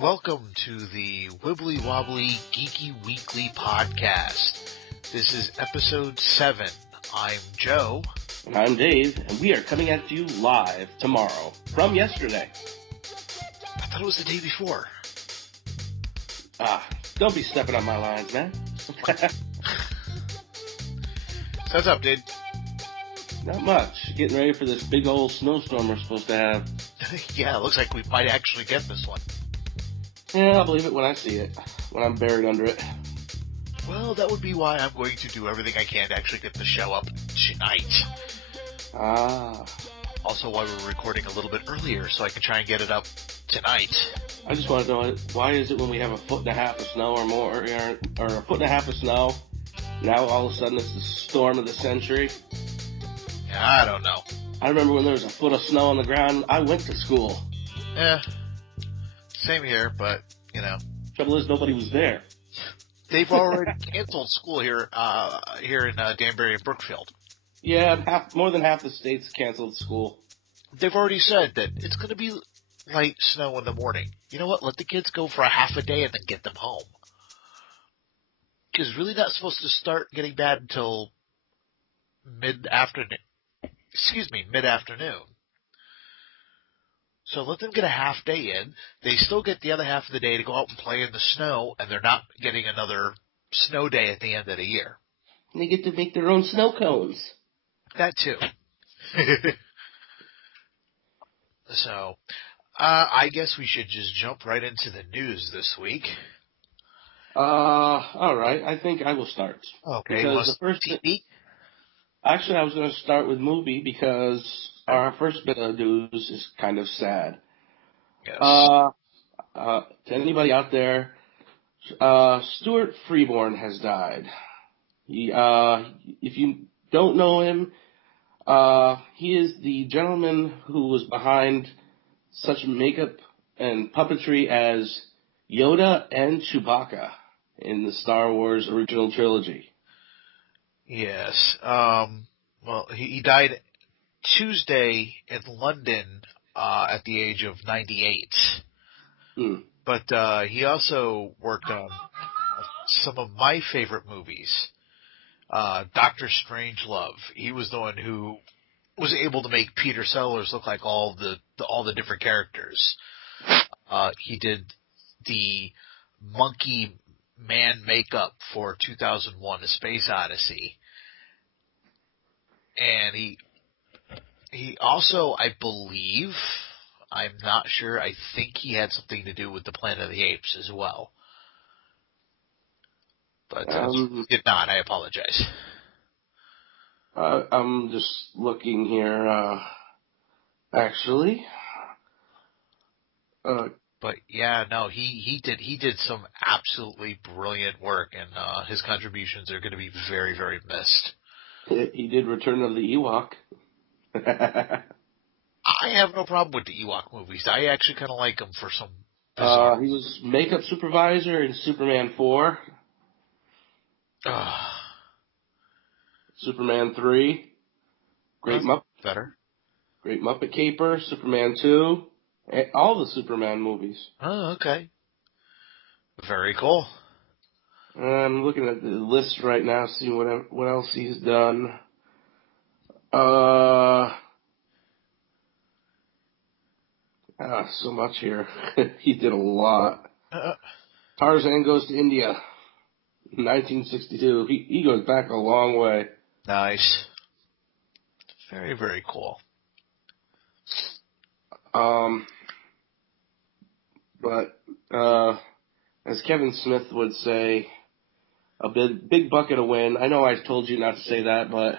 Welcome to the Wibbly Wobbly Geeky Weekly podcast. This is episode 7. I'm Joe. And I'm Dave, and we are coming at you live tomorrow from yesterday. I thought it was the day before. Don't be stepping on my lines, man. So what's up, dude? Not much. Getting ready for this big old snowstorm we're supposed to have. Yeah, it looks like we might actually get this one. Yeah, I'll believe it when I see it, when I'm buried under it. Well, that would be why I'm going to do everything I can to actually get the show up tonight. Also, why we're recording a little bit earlier, so I can try and get it up tonight. I just want to know, why is it when we have a foot and a half of snow or more, or a foot and a half of snow, now all of a sudden it's the storm of the century? Yeah, I don't know. I remember when there was a foot of snow on the ground, I went to school. Yeah, same here, but, you know. Trouble is, nobody was there. They've already canceled school here in Danbury and Brookfield. Yeah, more than half the states canceled school. They've already said that it's going to be light snow in the morning. You know what? Let the kids go for a half a day and then get them home. Because it's really not supposed to start getting bad until mid-afternoon. So let them get a half day in. They still get the other half of the day to go out and play in the snow, and they're not getting another snow day at the end of the year. And they get to make their own snow cones. That too. So, I guess we should just jump right into the news this week. Alright, I think I will start. Okay, because the first TV? Actually, I was going to start with movie because our first bit of news is kind of sad. Yes. To anybody out there, Stuart Freeborn has died. He, if you don't know him, he is the gentleman who was behind such makeup and puppetry as Yoda and Chewbacca in the Star Wars original trilogy. Yes. Well, he died Tuesday in London at the age of 98. But he also worked on some of my favorite movies. Dr. Strangelove. He was the one who was able to make Peter Sellers look like all the different characters. He did the monkey man makeup for 2001: A Space Odyssey. And he also, I believe, I'm not sure, I think he had something to do with the Planet of the Apes as well. But if did not, I apologize. I'm just looking here, actually. But yeah, no, he did some absolutely brilliant work, and his contributions are going to be very, very missed. He did Return of the Ewok. I have no problem with the Ewok movies. I actually kind of like them for some bizarre... He was makeup supervisor in Superman 4. Superman 3. Great Muppet Caper. Superman 2. All the Superman movies. Oh, okay. Very cool. I'm looking at the list right now, seeing what else he's done. So much here. He did a lot. Tarzan Goes to India, 1962. He goes back a long way. Nice. Very, very cool. But as Kevin Smith would say, a big bucket of wind. I know I told you not to say that, but,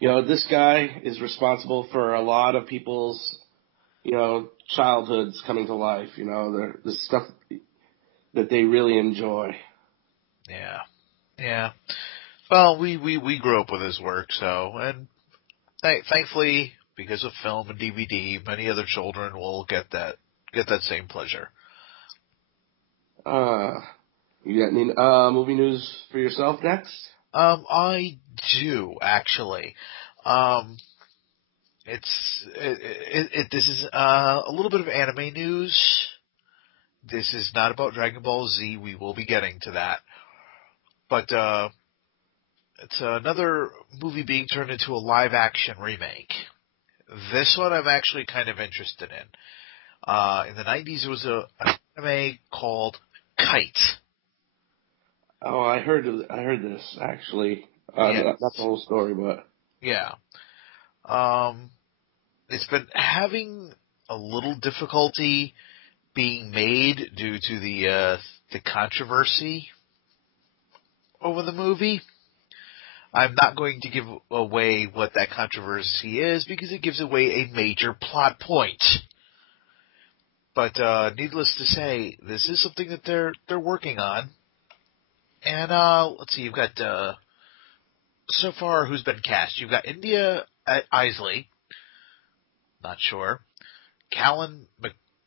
this guy is responsible for a lot of people's, childhoods coming to life, the stuff that they really enjoy. Yeah. Well, we grew up with his work, so, and thankfully, because of film and DVD, many other children will get that same pleasure. You got any movie news for yourself next? I do actually. This is a little bit of anime news, This is not about Dragon Ball Z. We will be getting to that. But it's another movie being turned into a live-action remake. This one I'm actually kind of interested in. In the 90s, there was an anime called Kite. Oh, I heard this actually. Yes. Not the whole story, but Yeah. It's been having a little difficulty being made due to the controversy over the movie. I'm not going to give away what that controversy is because it gives away a major plot point. But needless to say, this is something that they're working on. And let's see, you've got so far who's been cast. You've got India Isley, not sure. Callan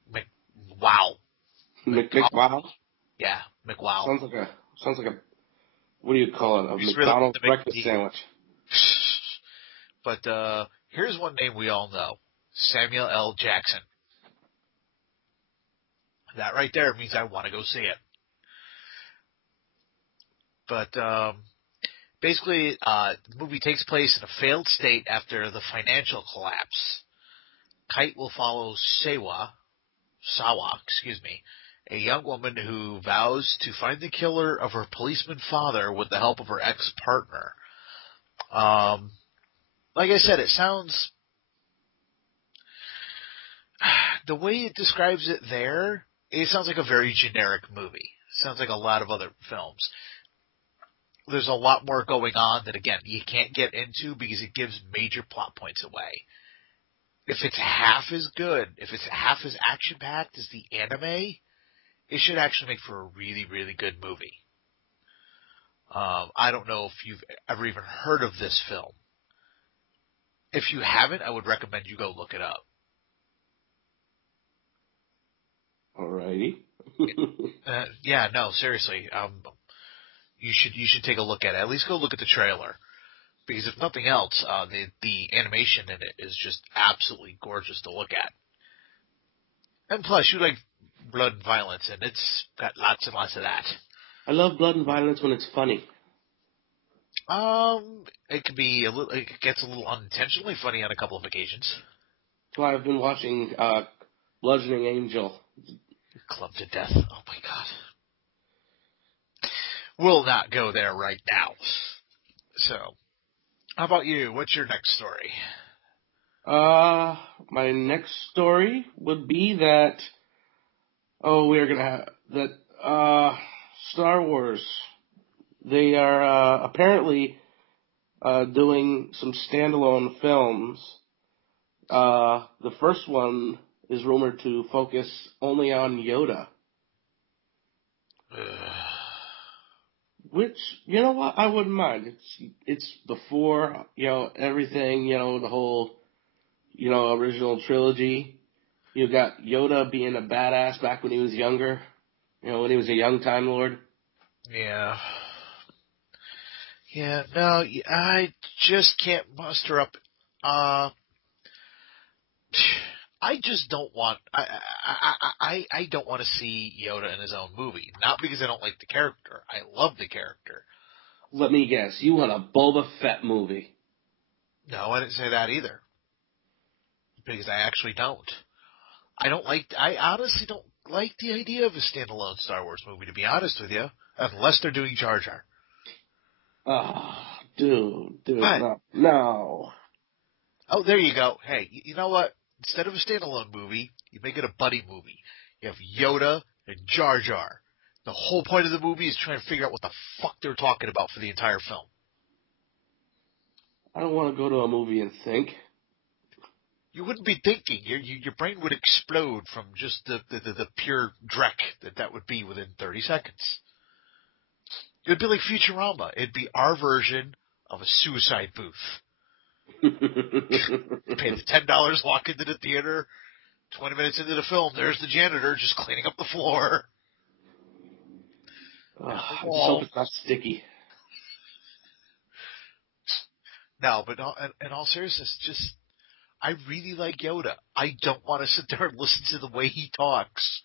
McWow. McWow. Yeah, McWow. Sounds like a what do you call it? A He's really McDonald's breakfast sandwich. But here's one name we all know: Samuel L. Jackson. That right there means I want to go see it. But basically, the movie takes place in a failed state after the financial collapse. Kite will follow Sawa, a young woman who vows to find the killer of her policeman father with the help of her ex-partner. Like I said, it sounds... The way it describes it there, it sounds like a very generic movie. It sounds like a lot of other films. There's a lot more going on that, again, you can't get into because it gives major plot points away. If it's half as good, if it's half as action-packed as the anime, it should actually make for a really, really good movie. I don't know if you've ever even heard of this film. If you haven't, I would recommend you go look it up. Alrighty. Yeah, no, seriously. You should take a look at it. At least go look at the trailer. Because if nothing else, the animation in it is just absolutely gorgeous to look at. And plus, you like blood and violence, and it's got lots and lots of that. I love blood and violence when it's funny. It can be it gets a little unintentionally funny on a couple of occasions. Well, I've been watching Bludgeoning Angel. Clubbed to death. Oh my god. We'll not go there right now. So, how about you? What's your next story? My next story would be that, we're gonna have, that, Star Wars, they are, apparently, doing some standalone films. The first one is rumored to focus only on Yoda. Which, you know what, I wouldn't mind. It's before, everything, the whole, original trilogy. You got Yoda being a badass back when he was younger, when he was a young Time Lord. Yeah. Yeah, no, I just can't muster up, I just don't want. I don't want to see Yoda in his own movie. Not because I don't like the character. I love the character. Let me guess. You want a Boba Fett movie? No, I didn't say that either. Because I actually don't. I honestly don't like the idea of a standalone Star Wars movie. To be honest with you, unless they're doing Jar Jar. Oh, dude, But, no. Oh, there you go. Hey, you know what? Instead of a standalone movie, you make it a buddy movie. You have Yoda and Jar Jar. The whole point of the movie is trying to figure out what the fuck they're talking about for the entire film. I don't want to go to a movie and think. You wouldn't be thinking. Your brain would explode from just the pure dreck that would be within 30 seconds. It would be like Futurama. It'd be our version of a suicide booth. Pay the $10, walk into the theater. 20 minutes into the film, there's the janitor just cleaning up the floor. I just hope it's not sticky. No, but in all seriousness, I really like Yoda. I don't want to sit there and listen to the way he talks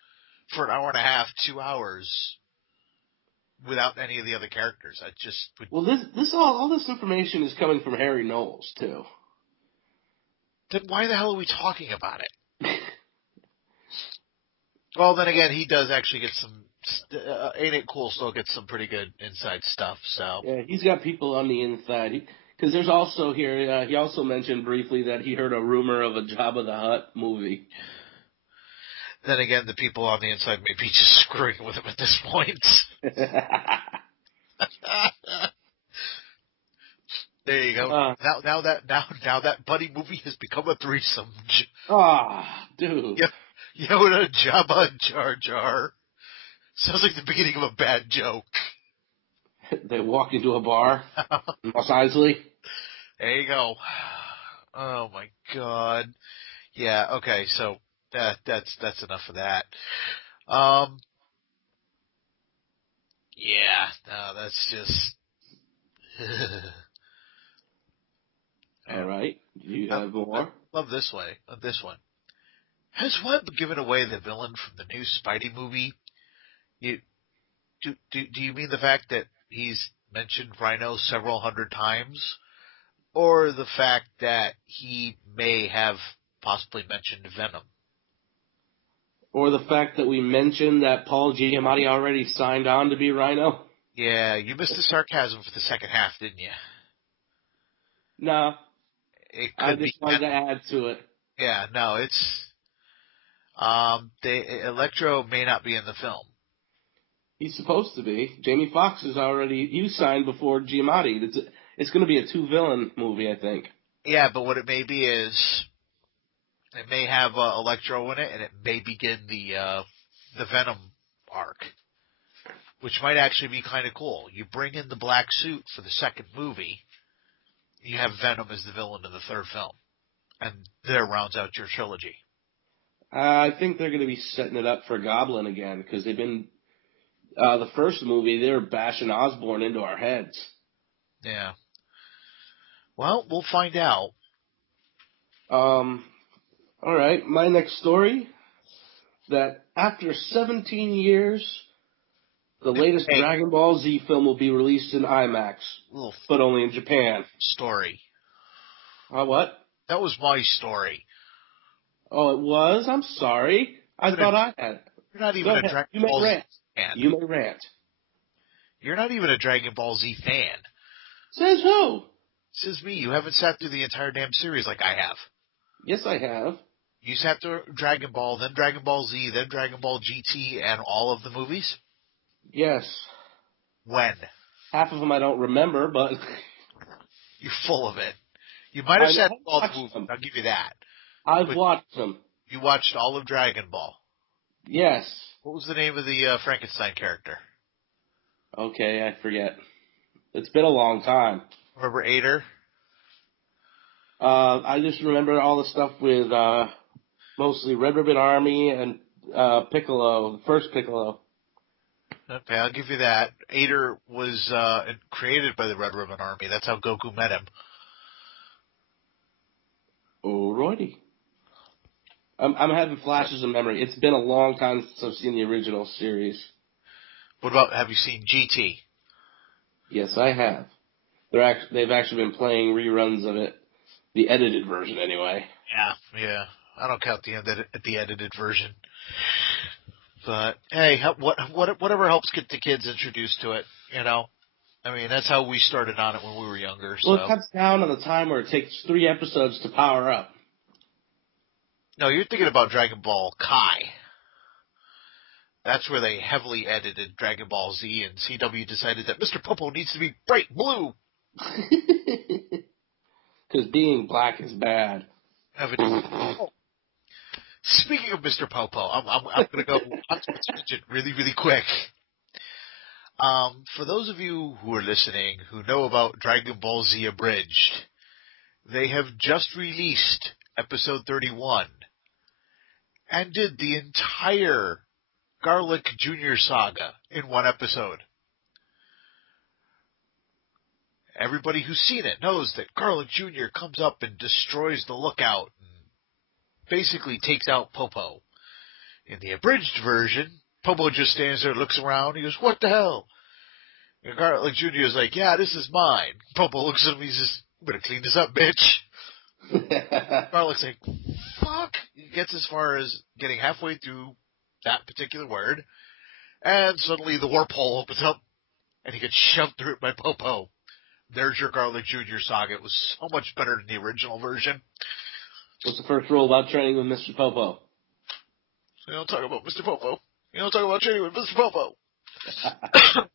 for an hour and a half, 2 hours without any of the other characters. I just would. Well, all this information is coming from Harry Knowles too. Then why the hell are we talking about it? Well, then again, he does actually get some. Ain't It Cool still gets some pretty good inside stuff. So Yeah, he's got people on the inside. Because there's also here, he also mentioned briefly that he heard a rumor of a Jabba the Hutt movie. then again, the people on the inside may be just screwing with him at this point. There you go. Now that buddy movie has become a threesome. Dude. Yoda, Jabba, and Jar Jar. Sounds like the beginning of a bad joke. They walk into a bar in Mos Eisley. There you go. Oh my God. Yeah. Okay. So that's enough of that. Yeah. No, that's just. All right. Do you have more? I love this one. Has Webb given away the villain from the new Spidey movie? Do you mean the fact that he's mentioned Rhino several hundred times, or the fact that he may have possibly mentioned Venom? Or the fact that we mentioned that Paul Giamatti already signed on to be Rhino? Yeah, you missed the sarcasm for the second half, didn't you? No. It I could just wanted to add to it. Yeah, no, it's Electro may not be in the film. He's supposed to be. Jamie Foxx is already. He was signed before Giamatti. It's going to be a 2-villain movie, I think. Yeah, but what it may be is it may have Electro in it, and it may begin the Venom arc, which might actually be kind of cool. You bring in the black suit for the second movie. You have Venom as the villain in the third film, and there rounds out your trilogy. I think they're going to be setting it up for Goblin again, because they've been. The first movie, they were bashing Osborn into our heads. Yeah. Well, we'll find out. All right. My next story, that after 17 years, the latest Dragon Ball Z film will be released in IMAX, but only in Japan. Story. What? That was my story. Oh, it was? I'm sorry. I thought I had it. You're not even a Dragon Ball Z fan. You may rant. You're not even a Dragon Ball Z fan. Says who? Says me. You haven't sat through the entire damn series like I have. Yes, I have. You sat through Dragon Ball, then Dragon Ball Z, then Dragon Ball GT, and all of the movies? Yes. When? Half of them I don't remember, but... You're full of it. You might have sat through all the movies. I'll give you that. I've watched them. You watched all of Dragon Ball? Yes. What was the name of the Frankenstein character? Okay, I forget. It's been a long time. Remember Ader? I just remember all the stuff with mostly Red Ribbon Army and Piccolo, the first Piccolo. Okay, I'll give you that. Ader was created by the Red Ribbon Army. That's how Goku met him. Alrighty. I'm having flashes of memory. It's been a long time since I've seen the original series. What about, have you seen GT? Yes, I have. They've actually been playing reruns of it. The edited version, anyway. Yeah. I don't count the edited version. But, hey, whatever helps get the kids introduced to it, you know? I mean, that's how we started on it when we were younger. So. Well, it cuts down on the time where it takes 3 episodes to power up. No, you're thinking about Dragon Ball Kai. That's where they heavily edited Dragon Ball Z, and CW decided that Mr. Popo needs to be bright blue. Because being black is bad. Speaking of Mr. Popo, I'm going to go on to a tangent really, really quick. For those of you who are listening who know about Dragon Ball Z Abridged, they have just released episode 31 and did the entire Garlic Jr. saga in one episode. Everybody who's seen it knows that Garlic Jr. comes up and destroys the Lookout and basically takes out Popo. In the abridged version, Popo just stands there, looks around, he goes, "What the hell?" And Garlic Jr. is like, "Yeah, this is mine." Popo looks at him, he says, "You better clean this up, bitch." Garlic's like, "Fuck." He gets as far as getting halfway through that particular word, and suddenly the warp hole opens up, and he gets shoved through it by Popo. There's your Garlic Jr. saga. It was so much better than the original version. What's the first rule about training with Mr. Popo? So you don't talk about Mr. Popo. You don't talk about training with Mr. Popo.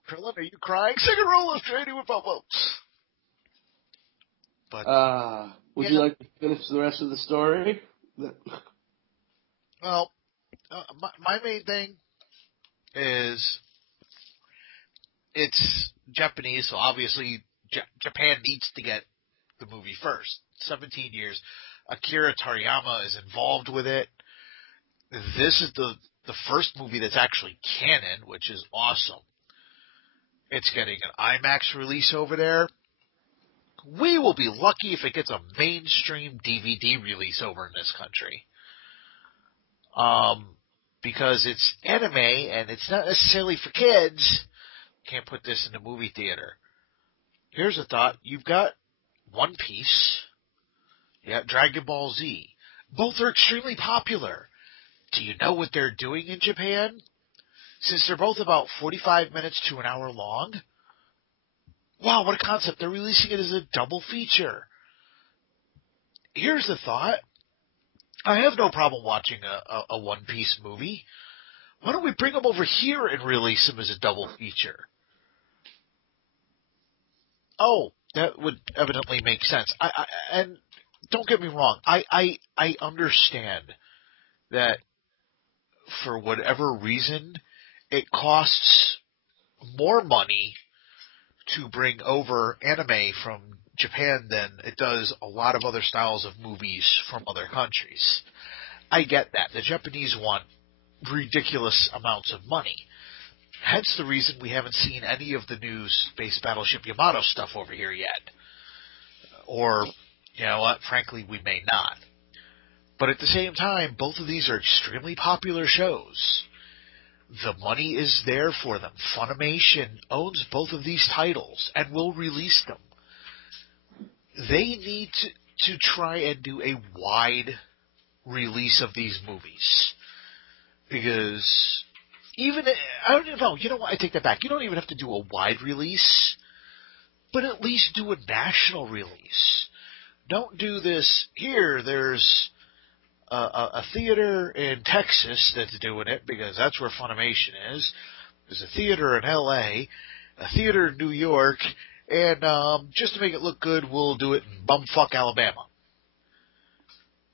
Krillin, are you crying? Second rule of training with Popo. But would you like to finish the rest of the story? Well, my main thing is it's Japanese, so obviously Japan needs to get the movie first. 17 years. Akira Toriyama is involved with it. This is the first movie that's actually canon, which is awesome. It's getting an IMAX release over there. We will be lucky if it gets a mainstream DVD release over in this country. Because it's anime and it's not necessarily for kids. Can't put this in the movie theater. Here's a thought. You've got One Piece. You got Dragon Ball Z. Both are extremely popular. Do you know what they're doing in Japan? Since they're both about 45 minutes to an hour long. Wow, what a concept. They're releasing it as a double feature. Here's the thought. I have no problem watching a One Piece movie. Why don't we bring them over here and release them as a double feature? Oh, that would evidently make sense. And don't get me wrong. I understand that for whatever reason, it costs more money to bring over anime from Japan than it does a lot of other styles of movies from other countries. I get that. The Japanese want ridiculous amounts of money. Hence the reason we haven't seen any of the new Space Battleship Yamato stuff over here yet. Or, you know what, frankly, we may not. But at the same time, both of these are extremely popular shows. The money is there for them. Funimation owns both of these titles and will release them. They need to try and do a wide release of these movies. Because I don't know, you know what, I take that back. You don't even have to do a wide release, but at least do a national release. Don't do this, here, there's a theater in Texas that's doing it, because that's where Funimation is. There's a theater in L.A., a theater in New York, and just to make it look good, we'll do it in bumfuck Alabama.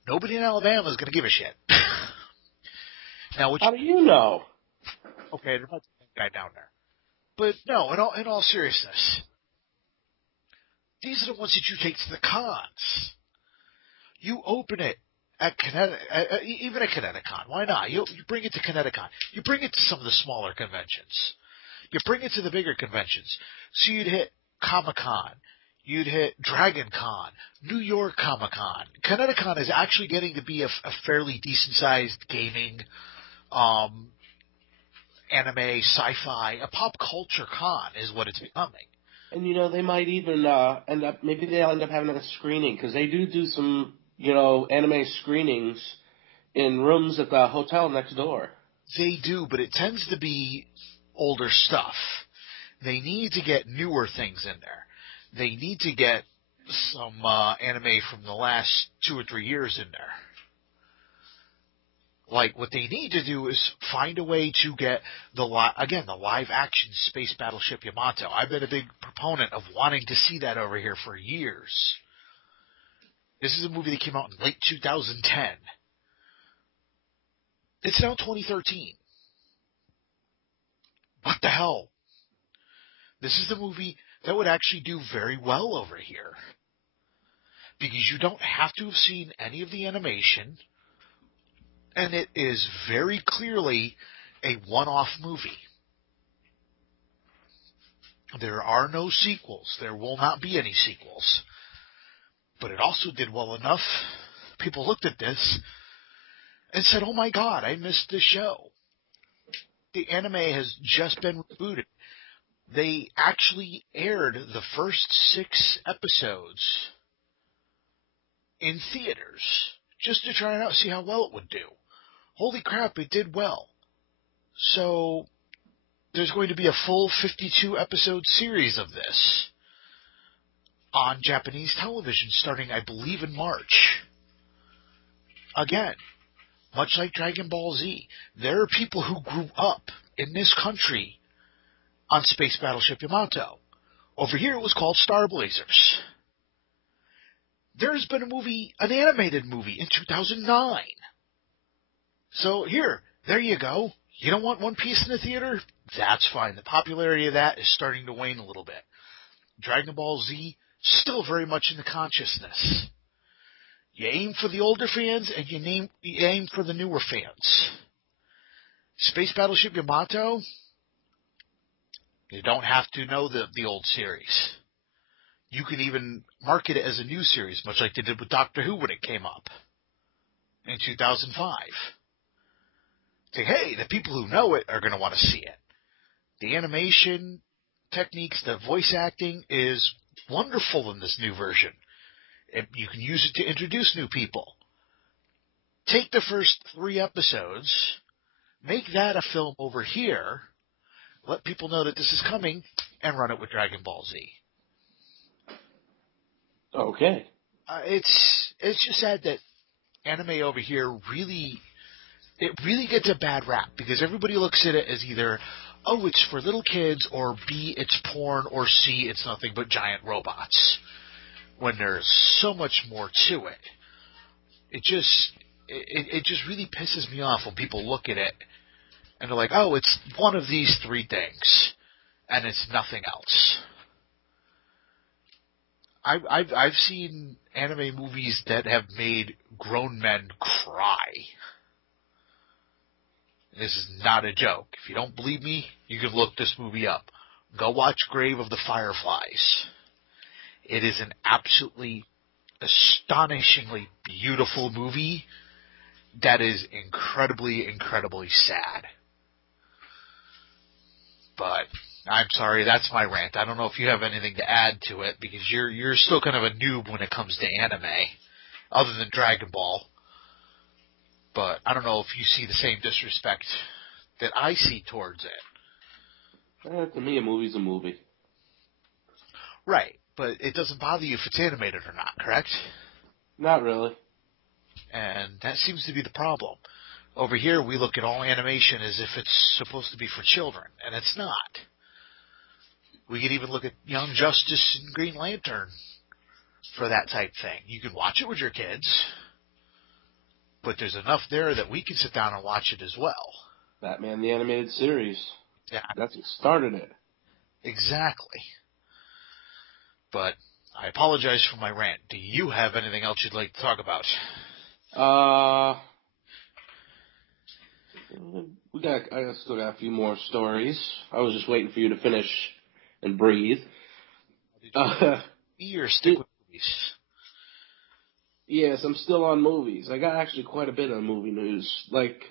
Nobody in Alabama is going to give a shit. Now, how do you know? Okay, there's not a guy down there. But no, in all seriousness, these are the ones that you take to the cons. You open it at even at Kineticon. Why not? You bring it to Kineticon. You bring it to some of the smaller conventions. You bring it to the bigger conventions. So you'd hit Comic-Con. You'd hit Dragon Con. New York Comic-Con. Kineticon is actually getting to be a fairly decent-sized gaming, anime, sci-fi, a pop culture con is what it's becoming. And, you know, they might even maybe they'll end up having a screening, because they do some, you know, anime screenings in rooms at the hotel next door. They do, but it tends to be older stuff. They need to get newer things in there. They need to get some anime from the last 2 or 3 years in there. Like, what they need to do is find a way to get the live-action Space Battleship Yamato. I've been a big proponent of wanting to see that over here for years. This is a movie that came out in late 2010. It's now 2013. What the hell? This is the movie that would actually do very well over here. Because you don't have to have seen any of the animation, and it is very clearly a one-off movie. There are no sequels. There will not be any sequels. But it also did well enough. People looked at this and said, "Oh my God, I missed the show." The anime has just been rebooted. They actually aired the first 6 episodes in theaters just to try it out, see how well it would do. Holy crap, it did well. So there's going to be a full 52 episode series of this on Japanese television starting, I believe, in March. Again, much like Dragon Ball Z, there are people who grew up in this country on Space Battleship Yamato. Over here it was called Star Blazers. There's been a movie, an animated movie, in 2009. So there you go. You don't want One Piece in the theater? That's fine. The popularity of that is starting to wane a little bit. Dragon Ball Z, still very much in the consciousness. You aim for the older fans, and you aim for the newer fans. Space Battleship Yamato, you don't have to know the old series. You can even market it as a new series, much like they did with Doctor Who when it came up in 2005. Say, hey, the people who know it are going to want to see it. The animation techniques, the voice acting is wonderful in this new version. You can use it to introduce new people. Take the first 3 episodes, make that a film over here, let people know that this is coming, and run it with Dragon Ball Z. Okay. It's just sad that anime over here really gets a bad rap because everybody looks at it as either, oh, it's for little kids, or B, it's porn, or C, it's nothing but giant robots. When there's so much more to it. It just really pisses me off when people look at it and they're like, oh, it's one of these 3 things, and it's nothing else. I've seen anime movies that have made grown men cry. This is not a joke. If you don't believe me, you can look this movie up. Go watch Grave of the Fireflies. It is an absolutely astonishingly beautiful movie that is incredibly, incredibly sad. But I'm sorry, that's my rant. I don't know if you have anything to add to it, because you're still kind of a noob when it comes to anime, other than Dragon Ball. But I don't know if you see the same disrespect that I see towards it. To me, a movie's a movie. Right, but it doesn't bother you if it's animated or not, correct? Not really. And that seems to be the problem. Over here, we look at all animation as if it's supposed to be for children, and it's not. We could even look at Young Justice and Green Lantern for that type thing. You can watch it with your kids, but there's enough there that we can sit down and watch it as well. Batman the Animated Series. Yeah. That's what started it. Exactly. But I apologize for my rant. Do you have anything else you'd like to talk about? I still got a few more stories. I was just waiting for you to finish and breathe. Or stick with movies? Yes, I'm still on movies. I got actually quite a bit of movie news. Like,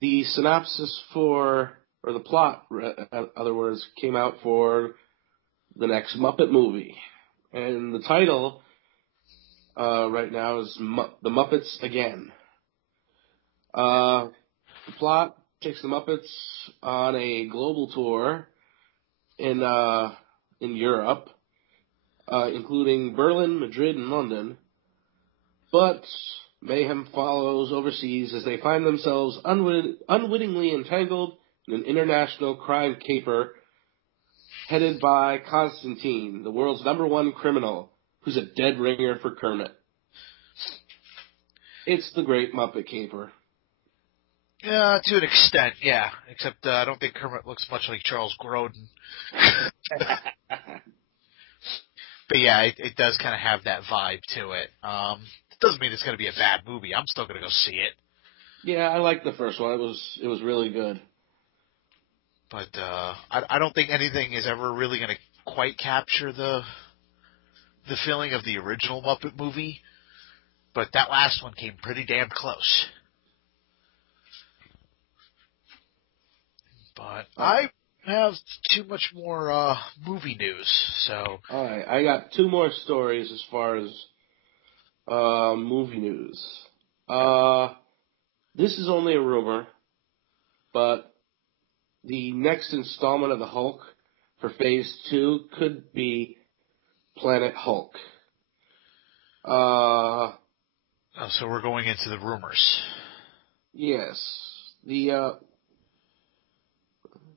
the synopsis or the plot, in other words, came out for the next Muppet movie. And the title right now is The Muppets Again. The plot takes the Muppets on a global tour in Europe, including Berlin, Madrid, and London. But mayhem follows overseas as they find themselves unwittingly entangled in an international crime caper headed by Constantine, the world's #1 criminal, who's a dead ringer for Kermit. It's the Great Muppet Caper. Yeah, to an extent, yeah. Except I don't think Kermit looks much like Charles Grodin. But yeah, it does kind of have that vibe to it. It doesn't mean it's going to be a bad movie. I'm still going to go see it. Yeah, I liked the first one. It was really good. But I don't think anything is ever really going to quite capture the feeling of the original Muppet movie. But that last one came pretty damn close. But I have too much more movie news, so... Alright, I got 2 more stories as far as movie news. This is only a rumor, but the next installment of the Hulk for Phase 2 could be Planet Hulk. So we're going into the rumors. Yes.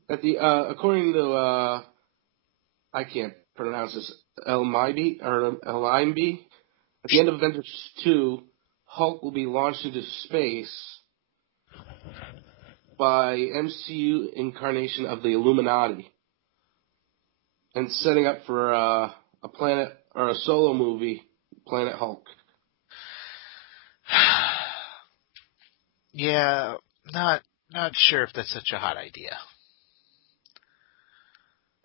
According to, I can't pronounce this, Elmby, at the end of Avengers 2, Hulk will be launched into space by MCU incarnation of the Illuminati and setting up for a planet or a solo movie, Planet Hulk. Yeah, not sure if that's such a hot idea.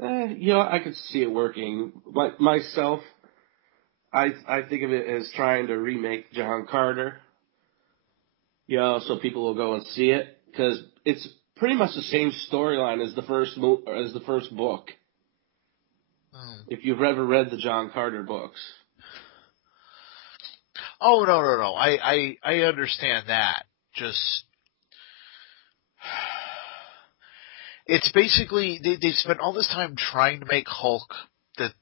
I could see it working. Myself, I think of it as trying to remake John Carter. So people will go and see it because it's pretty much the same storyline as the first book. If you've ever read the John Carter books. Oh, no. I understand that. Just, it's basically, they've spent all this time trying to make Hulk the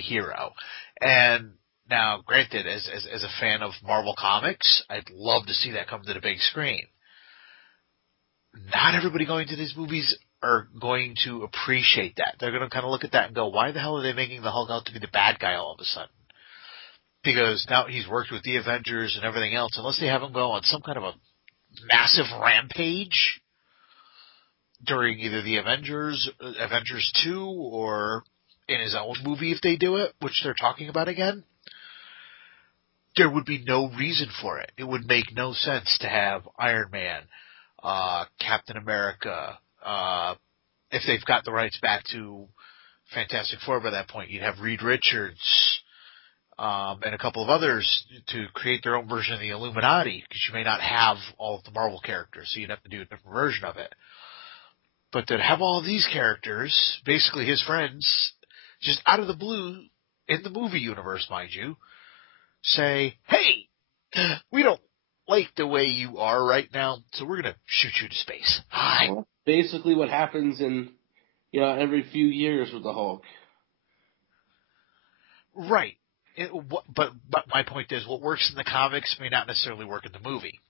hero. And now, granted, as a fan of Marvel Comics, I'd love to see that come to the big screen. Not everybody going to these movies are going to appreciate that. They're going to kind of look at that and go, why the hell are they making the Hulk out to be the bad guy all of a sudden? Because now he's worked with the Avengers and everything else, unless they have him go on some kind of a massive rampage during either the Avengers 2, or in his own movie if they do it, which they're talking about again, there would be no reason for it. It would make no sense to have Iron Man, Captain America, if they've got the rights back to Fantastic Four by that point, you'd have Reed Richards, and a couple of others to create their own version of the Illuminati, because you may not have all of the Marvel characters, so you'd have to do a different version of it. But to have all of these characters, basically his friends, just out of the blue, in the movie universe, mind you, say, hey, we don't like the way you are right now, so we're going to shoot you to space. Hi. Well, basically what happens in, every few years with the Hulk. Right. But my point is, what works in the comics may not necessarily work in the movie.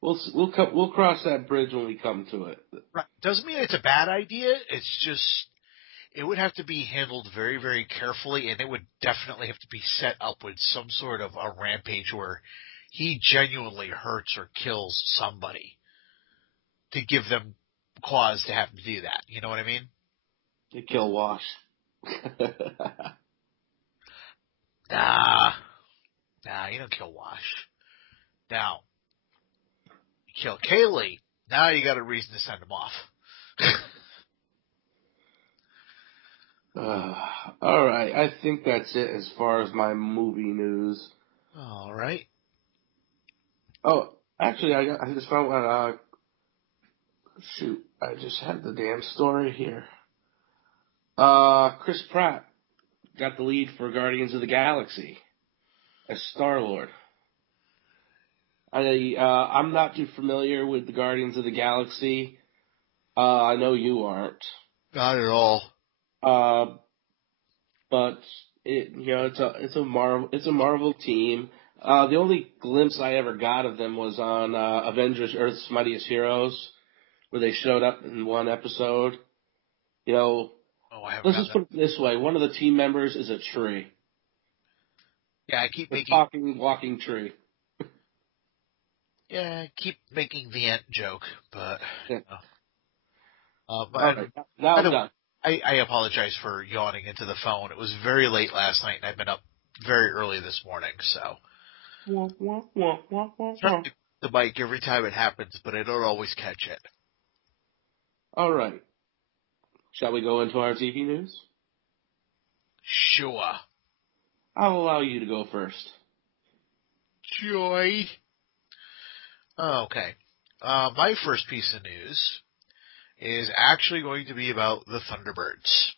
We'll cross that bridge when we come to it. Right. Doesn't mean it's a bad idea. It's just, it would have to be handled very, very carefully, and it would definitely have to be set up with some sort of a rampage where he genuinely hurts or kills somebody to give them cause to have to do that. You know what I mean? To kill Wash. Nah, you don't kill Wash. Now, you kill Kaylee, now you got a reason to send him off. All right, I think that's it as far as my movie news. All right. Oh, actually, I just found one. Shoot, I just had the damn story here. Chris Pratt got the lead for Guardians of the Galaxy as Star-Lord. I'm not too familiar with the Guardians of the Galaxy. I know you aren't. Not at all. But it's a Marvel team. The only glimpse I ever got of them was on Avengers: Earth's Mightiest Heroes, where they showed up in one episode. Let's just put it this way: one of the team members is a tree. Yeah, I keep making talking, walking tree. Yeah, I keep making the ant joke, but. Yeah. Right. Now I'm done. I apologize for yawning into the phone. It was very late last night, and I've been up very early this morning, so. Try to the mic every time it happens, but I don't always catch it. All right. Shall we go into our TV news? Sure. I'll allow you to go first. Joy. Oh, okay. My first piece of news is actually going to be about the Thunderbirds.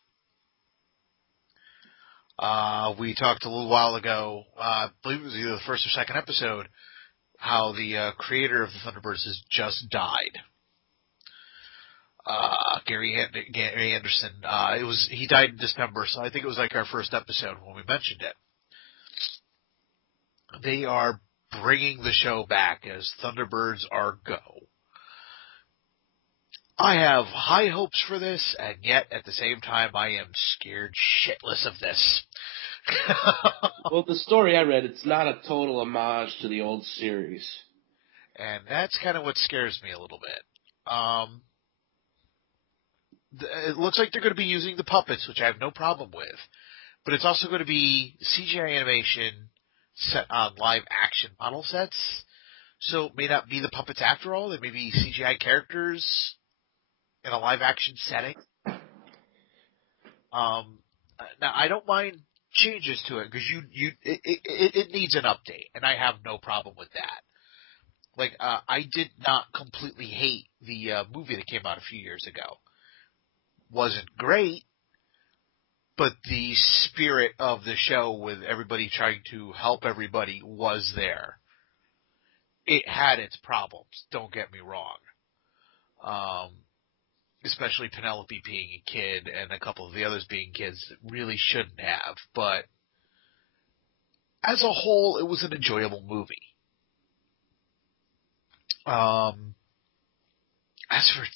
We talked a little while ago, I believe it was either the first or second episode, how the creator of the Thunderbirds has just died. Gary Anderson. He died in December, so I think it was like our first episode when we mentioned it. They are bringing the show back as Thunderbirds are go. I have high hopes for this, and yet at the same time I am scared shitless of this. Well, the story I read, it's not a total homage to the old series. And that's kind of what scares me a little bit. It looks like they're going to be using the puppets, which I have no problem with. But it's also going to be CGI animation set on live action model sets. So it may not be the puppets after all. They may be CGI characters in a live action setting. Now, I don't mind changes to it because it needs an update, and I have no problem with that. Like, I did not completely hate the movie that came out a few years ago. Wasn't great, but the spirit of the show with everybody trying to help everybody was there. It had its problems, don't get me wrong. Especially Penelope being a kid and a couple of the others being kids that really shouldn't have. But as a whole, it was an enjoyable movie. As for...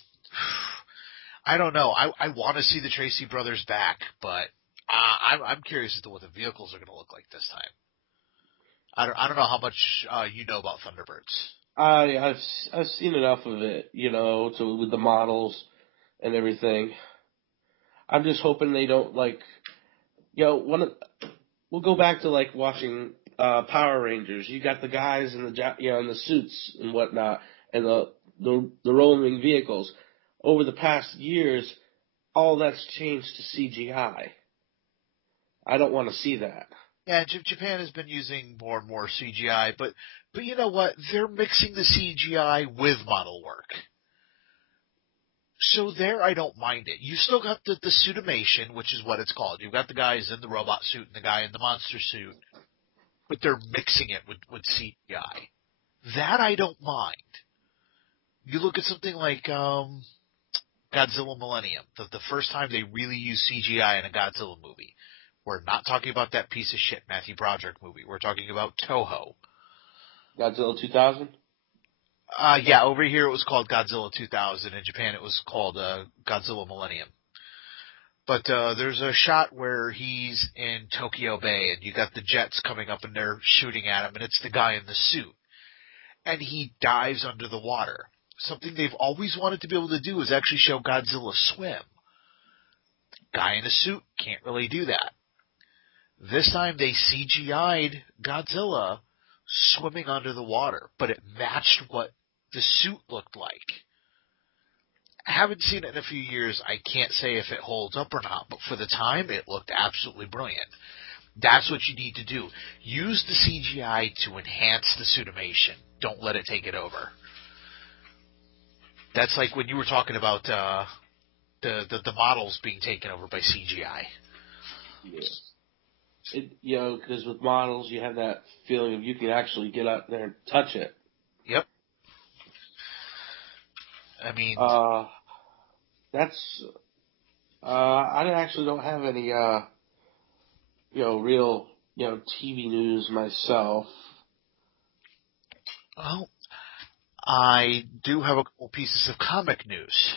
I don't know. I want to see the Tracy brothers back, but I'm curious as to what the vehicles are going to look like this time. I don't know how much you know about Thunderbirds. I've seen enough of it, with the models and everything. I'm just hoping they don't we'll go back to watching Power Rangers. You got the guys in in the suits and whatnot, and the rolling vehicles. Over the past years, all that's changed to CGI. I don't want to see that. Yeah, Japan has been using more and more CGI, but you know what? They're mixing the CGI with model work. So there, I don't mind it. You still got the suitimation, which is what it's called. You've got the guys in the robot suit and the guy in the monster suit, but they're mixing it with CGI. That I don't mind. You look at something like Godzilla Millennium, the first time they really used CGI in a Godzilla movie. We're not talking about that piece of shit Matthew Broderick movie. We're talking about Toho. Godzilla 2000? Yeah, over here it was called Godzilla 2000. In Japan it was called Godzilla Millennium. But there's a shot where he's in Tokyo Bay, and you got the jets coming up, and they're shooting at him, and it's the guy in the suit. And he dives under the water. Something they've always wanted to be able to do is actually show Godzilla swim. Guy in a suit can't really do that. This time they CGI'd Godzilla swimming under the water, but it matched what the suit looked like. I haven't seen it in a few years. I can't say if it holds up or not, but for the time, it looked absolutely brilliant. That's what you need to do. Use the CGI to enhance the suitimation. Don't let it take it over. That's like when you were talking about the models being taken over by CGI. Yeah. Because with models, you have that feeling of you can actually get out there and touch it. Yep. I mean... I actually don't have any, real, TV news myself. Well, I do have a couple pieces of comic news.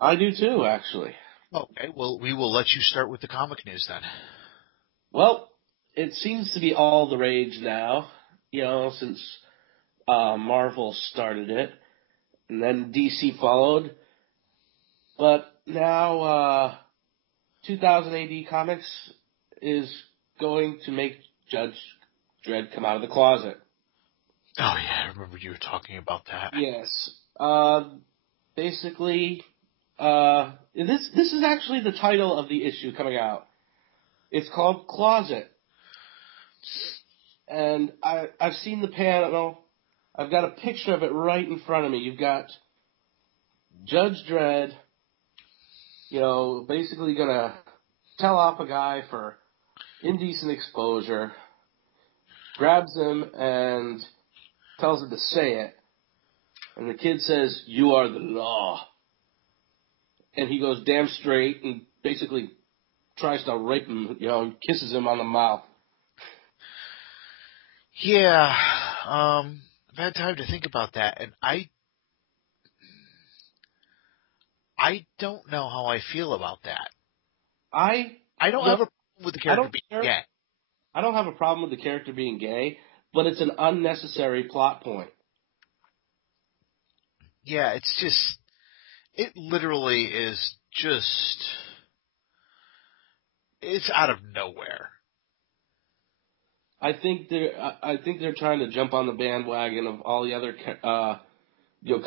I do too, actually. Okay, well, we will let you start with the comic news then. Well, it seems to be all the rage now, since Marvel started it, and then DC followed. But now 2000 AD Comics is going to make Judge Dredd come out of the closet. Oh, yeah, I remember you were talking about that. Yes. Basically, this is actually the title of the issue coming out. It's called Closet. And I've seen the panel. I've got a picture of it right in front of me. You've got Judge Dredd, basically gonna tell off a guy for indecent exposure, grabs him and tells him to say it, and the kid says, "You are the law." And he goes damn straight and basically tries to rape him, kisses him on the mouth. Yeah, I've had time to think about that, and I don't know how I feel about that. I don't have a problem with the character being gay. I don't have a problem with the character being gay, but it's an unnecessary plot point. Yeah, it literally is just, it's out of nowhere. I think they're trying to jump on the bandwagon of all the other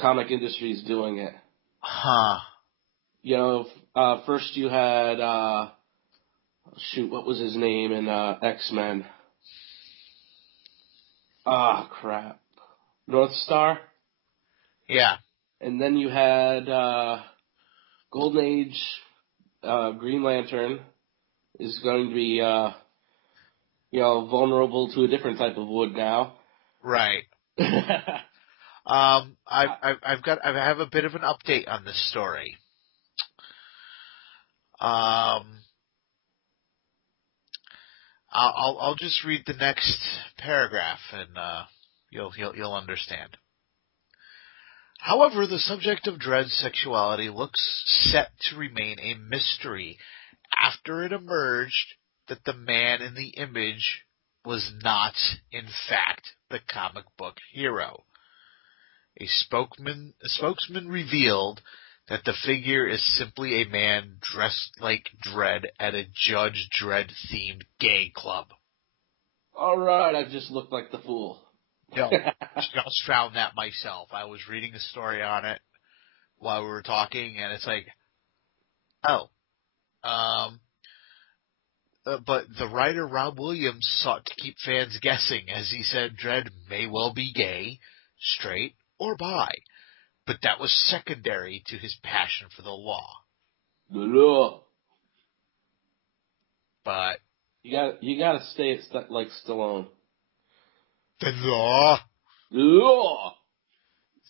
comic industries doing it. Huh. First you had what was his name in X-Men? Crap. North Star? Yeah. And then you had Golden Age Green Lantern is going to be vulnerable to a different type of wood now. Right. I have a bit of an update on this story. I'll just read the next paragraph and you'll understand. However, the subject of Dredd's sexuality looks set to remain a mystery after it emerged that the man in the image was not, in fact, the comic book hero. A spokesman revealed that the figure is simply a man dressed like Dredd at a Judge Dredd-themed gay club. All right, I just looked like the fool. No, just found that myself. I was reading a story on it while we were talking, and it's like, but the writer Rob Williams sought to keep fans guessing, as he said Dredd may well be gay, straight, or bi, but that was secondary to his passion for the law. The law. But you gotta stay like Stallone. The law. The law.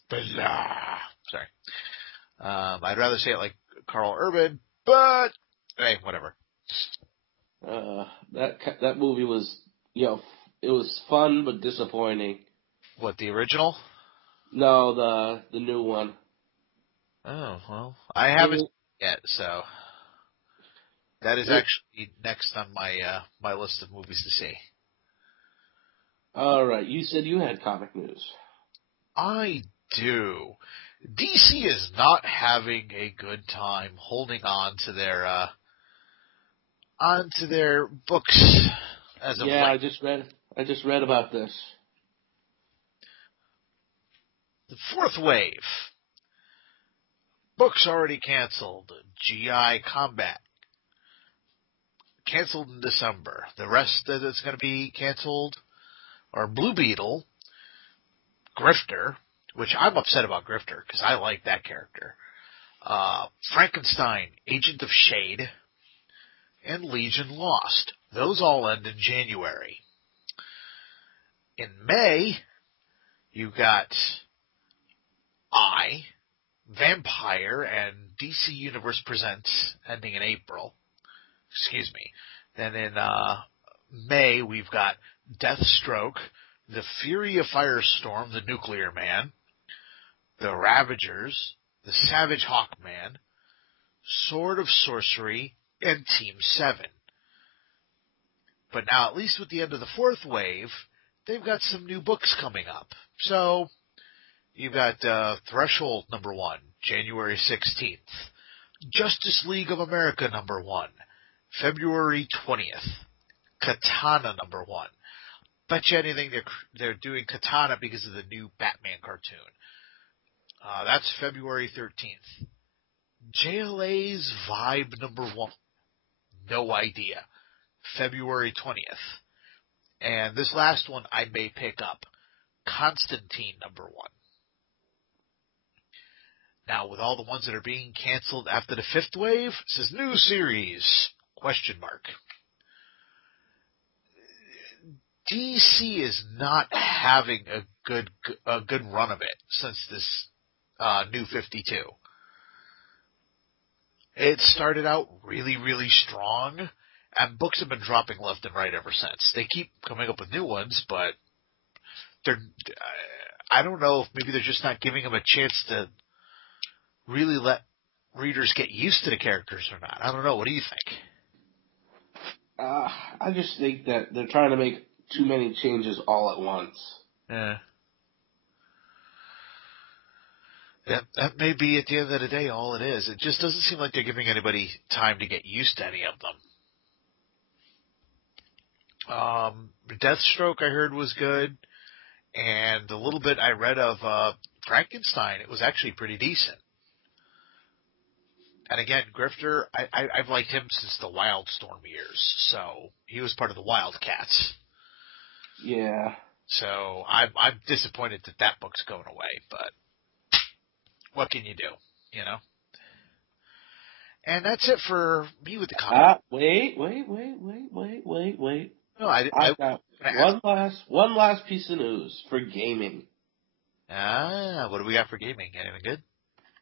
The law. Sorry. I'd rather say it like Carl Urban, but hey, whatever. That movie was, it was fun but disappointing. What, the original? No, the new one. Oh, well, I haven't yet, so that is actually next on my list of movies to see. All right, you said you had comic news. I do. DC is not having a good time holding on to their books as of late. I just read about this. The fourth wave. Books already canceled. GI Combat canceled in December. The rest that's going to be canceled are Blue Beetle, Grifter, which I'm upset about Grifter because I like that character, Frankenstein, Agent of Shade, and Legion Lost. Those all end in January. In May, you got Vampire, and DC Universe Presents ending in April. Excuse me. Then in May, we've got Deathstroke, The Fury of Firestorm, The Nuclear Man, The Ravagers, The Savage Hawkman, Sword of Sorcery, and Team 7. But now, at least with the end of the fourth wave, they've got some new books coming up. So, you've got Threshold #1, January 16th. Justice League of America #1, February 20th. Katana #1. Bet you anything they're doing Katana because of the new Batman cartoon. That's February 13th. JLA's Vibe #1. No idea. February 20th. And this last one I may pick up. Constantine #1. Now, with all the ones that are being canceled after the 5th wave, it says new series, ? DC is not having a good run of it since this new 52. It started out really, really strong, and books have been dropping left and right ever since. They keep coming up with new ones, but I don't know if maybe they're just not giving them a chance to really let readers get used to the characters or not. I don't know. What do you think? I just think that they're trying to make too many changes all at once. Yeah. That may be, at the end of the day, all it is. It just doesn't seem like they're giving anybody time to get used to any of them. Deathstroke, I heard, was good. And the little bit I read of Frankenstein, it was actually pretty decent. And again, Grifter, I've liked him since the Wildstorm years. So he was part of the Wildcats. Yeah. So I'm disappointed that book's going away, but what can you do, you know? And that's it for me with the comic. Wait. No, I've got one last piece of news for gaming. What do we got for gaming? Anything good?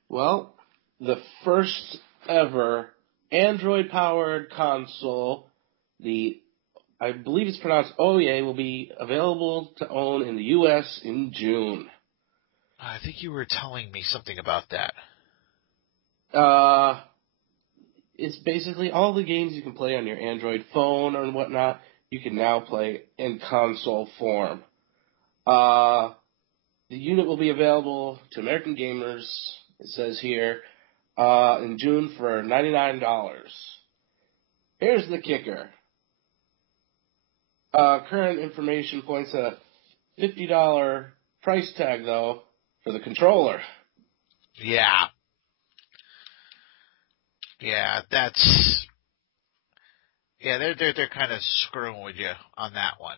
Well, the first ever Android-powered console, I believe it's pronounced Oye, will be available to own in the U.S. in June. I think you were telling me something about that. It's basically all the games you can play on your Android phone and whatnot, you can now play in console form. The unit will be available to American gamers, it says here, in June for $99. Here's the kicker. Current information points at a $50 price tag, though, for the controller. Yeah. Yeah, they're kind of screwing with you on that one.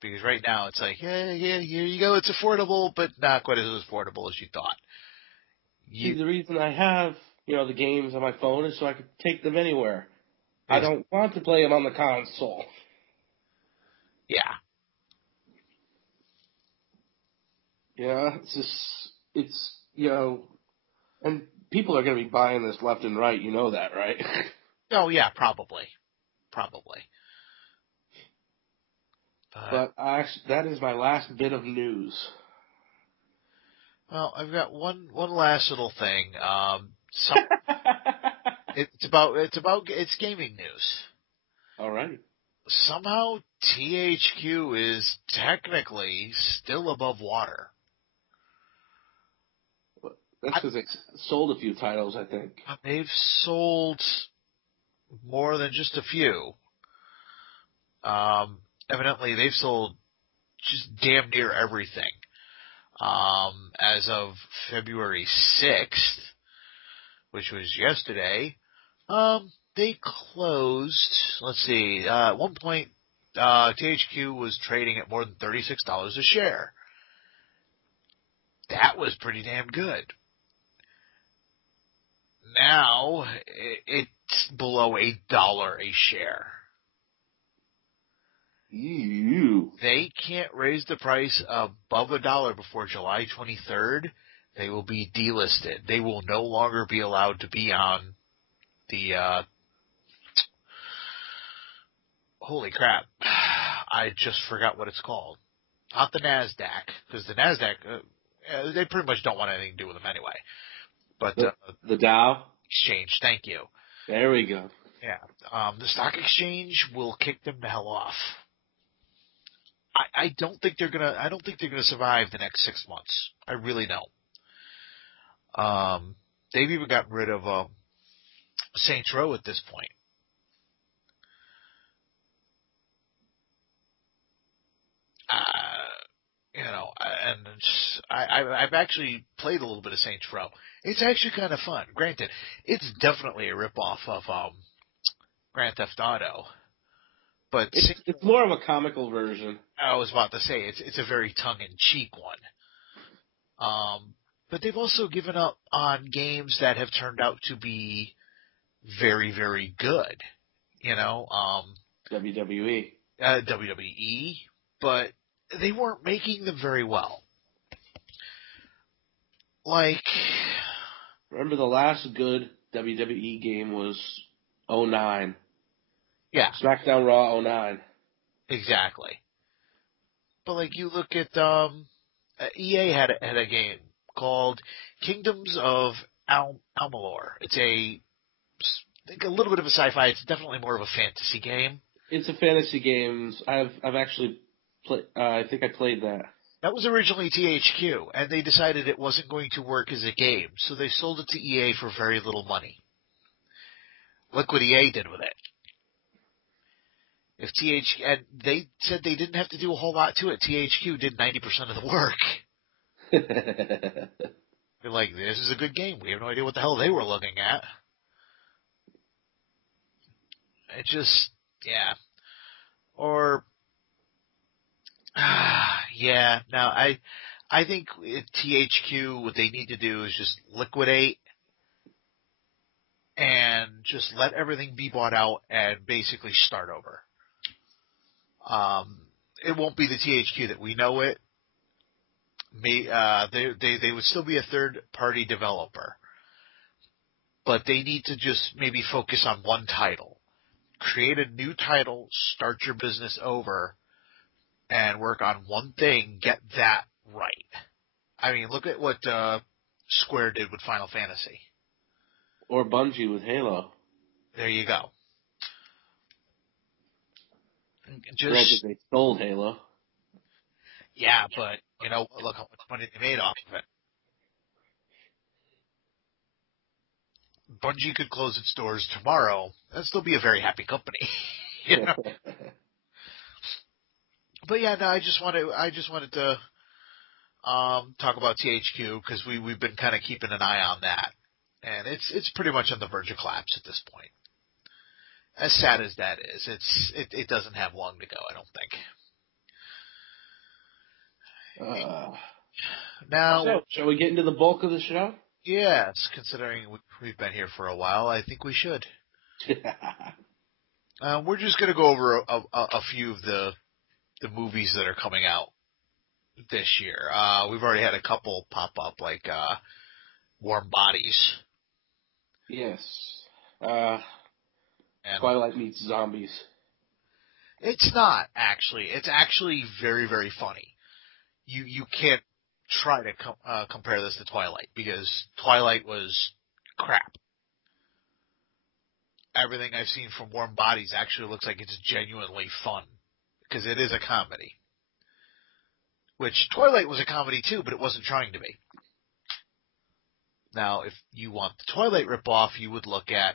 Because right now it's like, yeah, here you go, it's affordable, but not quite as affordable as you thought. See, the reason I have, the games on my phone is so I can take them anywhere. I don't want to play them on the console. Yeah. Yeah, and people are going to be buying this left and right, you know that, right? Oh, yeah, probably. But that is my last bit of news. Well, I've got one last little thing. It's gaming news. All right. Somehow THQ is technically still above water. That's because they sold a few titles, I think. They've sold more than just a few. Evidently, they've sold just damn near everything. As of February 6th, which was yesterday, they closed, let's see, at one point, THQ was trading at more than $36 a share. That was pretty damn good. Now, it's below $1 a share. Ew. They can't raise the price above $1 before July 23rd. They will be delisted. They will no longer be allowed to be on the, holy crap. I just forgot what it's called. Not the NASDAQ, because the NASDAQ, they pretty much don't want anything to do with them anyway. But the Dow? Exchange, thank you. There we go. Yeah. The stock exchange will kick them the hell off. I don't think they're gonna survive the next 6 months. I really don't. They've even gotten rid of Saints Row at this point. And I've actually played a little bit of Saints Row. It's actually kind of fun. Granted, it's definitely a ripoff of Grand Theft Auto, But It's more of a comical version. I was about to say it's a very tongue-in-cheek one. But they've also given up on games that have turned out to be very, very good. WWE. WWE, but they weren't making them very well. Like, remember the last good WWE game was 09. Yeah. SmackDown Raw 09. Exactly. But like you look at EA had a game called Kingdoms of Amalur. It's I think a little bit of a sci-fi. It's definitely more of a fantasy game. It's a fantasy game. I've actually played. I think I played that. That was originally THQ, and they decided it wasn't going to work as a game, so they sold it to EA for very little money. Look what EA did with it. And they said they didn't have to do a whole lot to it. THQ did 90% of the work. They're like, this is a good game. We have no idea what the hell they were looking at. It just, yeah. Or, yeah. Now, I think at THQ, what they need to do is just liquidate and just let everything be bought out and basically start over. It won't be the THQ that we know it. They would still be a third-party developer, but they need to just maybe focus on one title, create a new title, start your business over, and work on one thing. Get that right. I mean, look at what Square did with Final Fantasy, or Bungie with Halo. There you go. Granted, they stole Halo. Yeah, but, look how much money they made off of it. Bungie could close its doors tomorrow and still be a very happy company. But yeah, no, I just wanted to talk about THQ because we've been kind of keeping an eye on that. And it's pretty much on the verge of collapse at this point. As sad as that is, it doesn't have long to go, I don't think. Now, so, shall we get into the bulk of the show? Yes, considering we've been here for a while, I think we should. We're just going to go over a few of the movies that are coming out this year. We've already had a couple pop up, like Warm Bodies. Yes. Twilight meets zombies. It's not, actually. It's actually very, very funny. You can't try to compare this to Twilight, because Twilight was crap. Everything I've seen from Warm Bodies actually looks like it's genuinely fun, because it is a comedy. Which, Twilight was a comedy too, but it wasn't trying to be. Now, if you want the Twilight ripoff, you would look at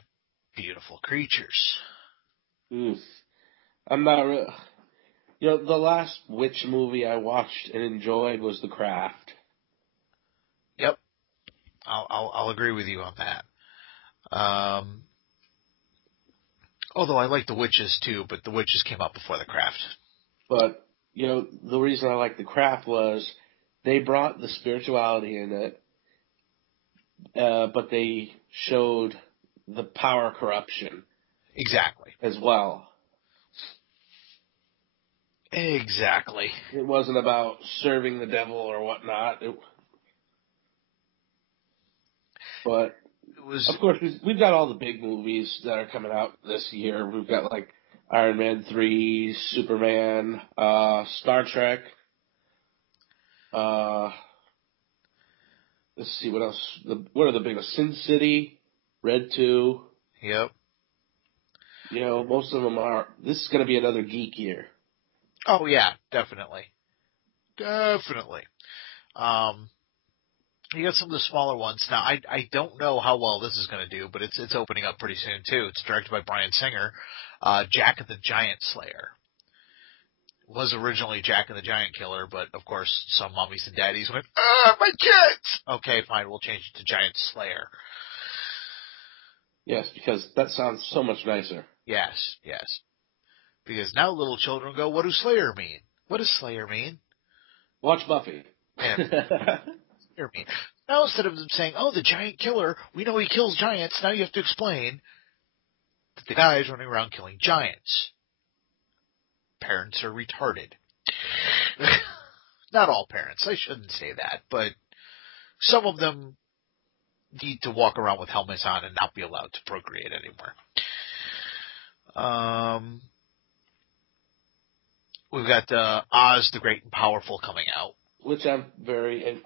Beautiful Creatures. I'm not real. The last witch movie I watched and enjoyed was The Craft. Yep. I'll agree with you on that. Although I like The Witches too, but The Witches came out before The Craft. But, the reason I liked The Craft was they brought the spirituality in it, but they showed the power corruption. Exactly. As well. Exactly. It wasn't about serving the devil or whatnot. But, of course, we've got all the big movies that are coming out this year. We've got, like, Iron Man 3, Superman, Star Trek. Let's see, what else? What are the big ones? Sin City, Red 2. Yep. Most of them are. This is going to be another geek year. Oh, yeah, definitely. Definitely. You got some of the smaller ones. Now, I don't know how well this is going to do, but it's opening up pretty soon, too. It's directed by Bryan Singer. Jack and the Giant Slayer. It was originally Jack and the Giant Killer, but, of course, some mommies and daddies went, my kids! Okay, fine, we'll change it to Giant Slayer. Yes, because that sounds so much nicer. Yes, yes. Because now little children go, what does Slayer mean? What does Slayer mean? Watch Buffy. And Slayer mean? Now instead of them saying, oh, the giant killer, we know he kills giants, now you have to explain that the guy is running around killing giants. Parents are retarded. Not all parents, I shouldn't say that, but some of them need to walk around with helmets on and not be allowed to procreate anymore. We've got Oz the Great and Powerful coming out. Which I'm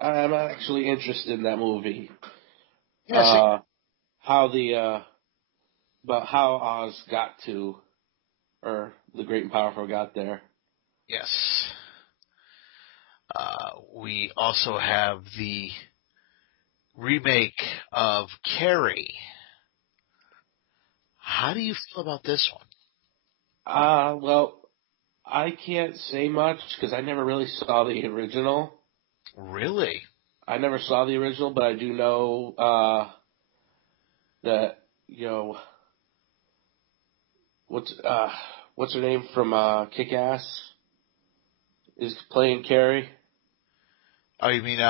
actually interested in that movie. Yes. About how Oz got to, or the Great and Powerful got there. Yes. We also have the remake of Carrie. How do you feel about this one? Well, I can't say much because I never really saw the original. Really? I never saw the original, but I do know that, what's her name from Kick-Ass is playing Carrie. Oh, you mean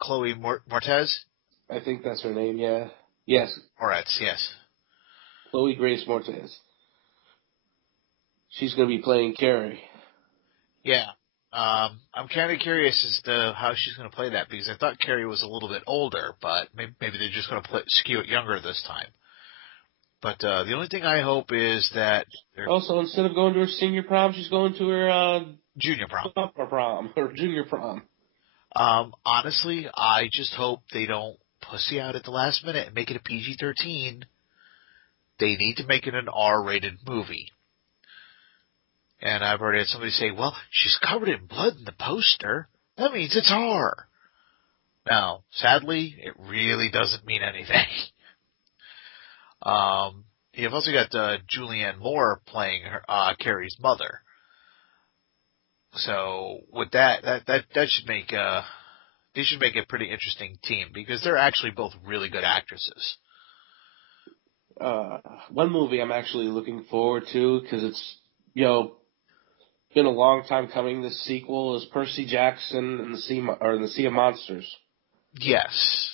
Chloe Moretz? I think that's her name, yeah. Yes. Moretz, yes. Chloe Grace Moretz. She's going to be playing Carrie. Yeah. I'm kind of curious as to how she's going to play that, because I thought Carrie was a little bit older, but maybe they're just going to skew it younger this time. But the only thing I hope is that... Also, instead of going to her senior prom, she's going to her... junior prom. Or junior prom. Honestly, I just hope they don't pussy out at the last minute and make it a PG-13. They need to make it an R-rated movie. And I've already had somebody say, well, she's covered in blood in the poster. That means it's R. Now, sadly, it really doesn't mean anything. You've also got Julianne Moore playing Carrie's mother. So with that should make they should make a pretty interesting team, because they're actually both really good actresses. One movie I'm actually looking forward to, because it's been a long time coming. This sequel is Percy Jackson and the Sea of Monsters. Yes.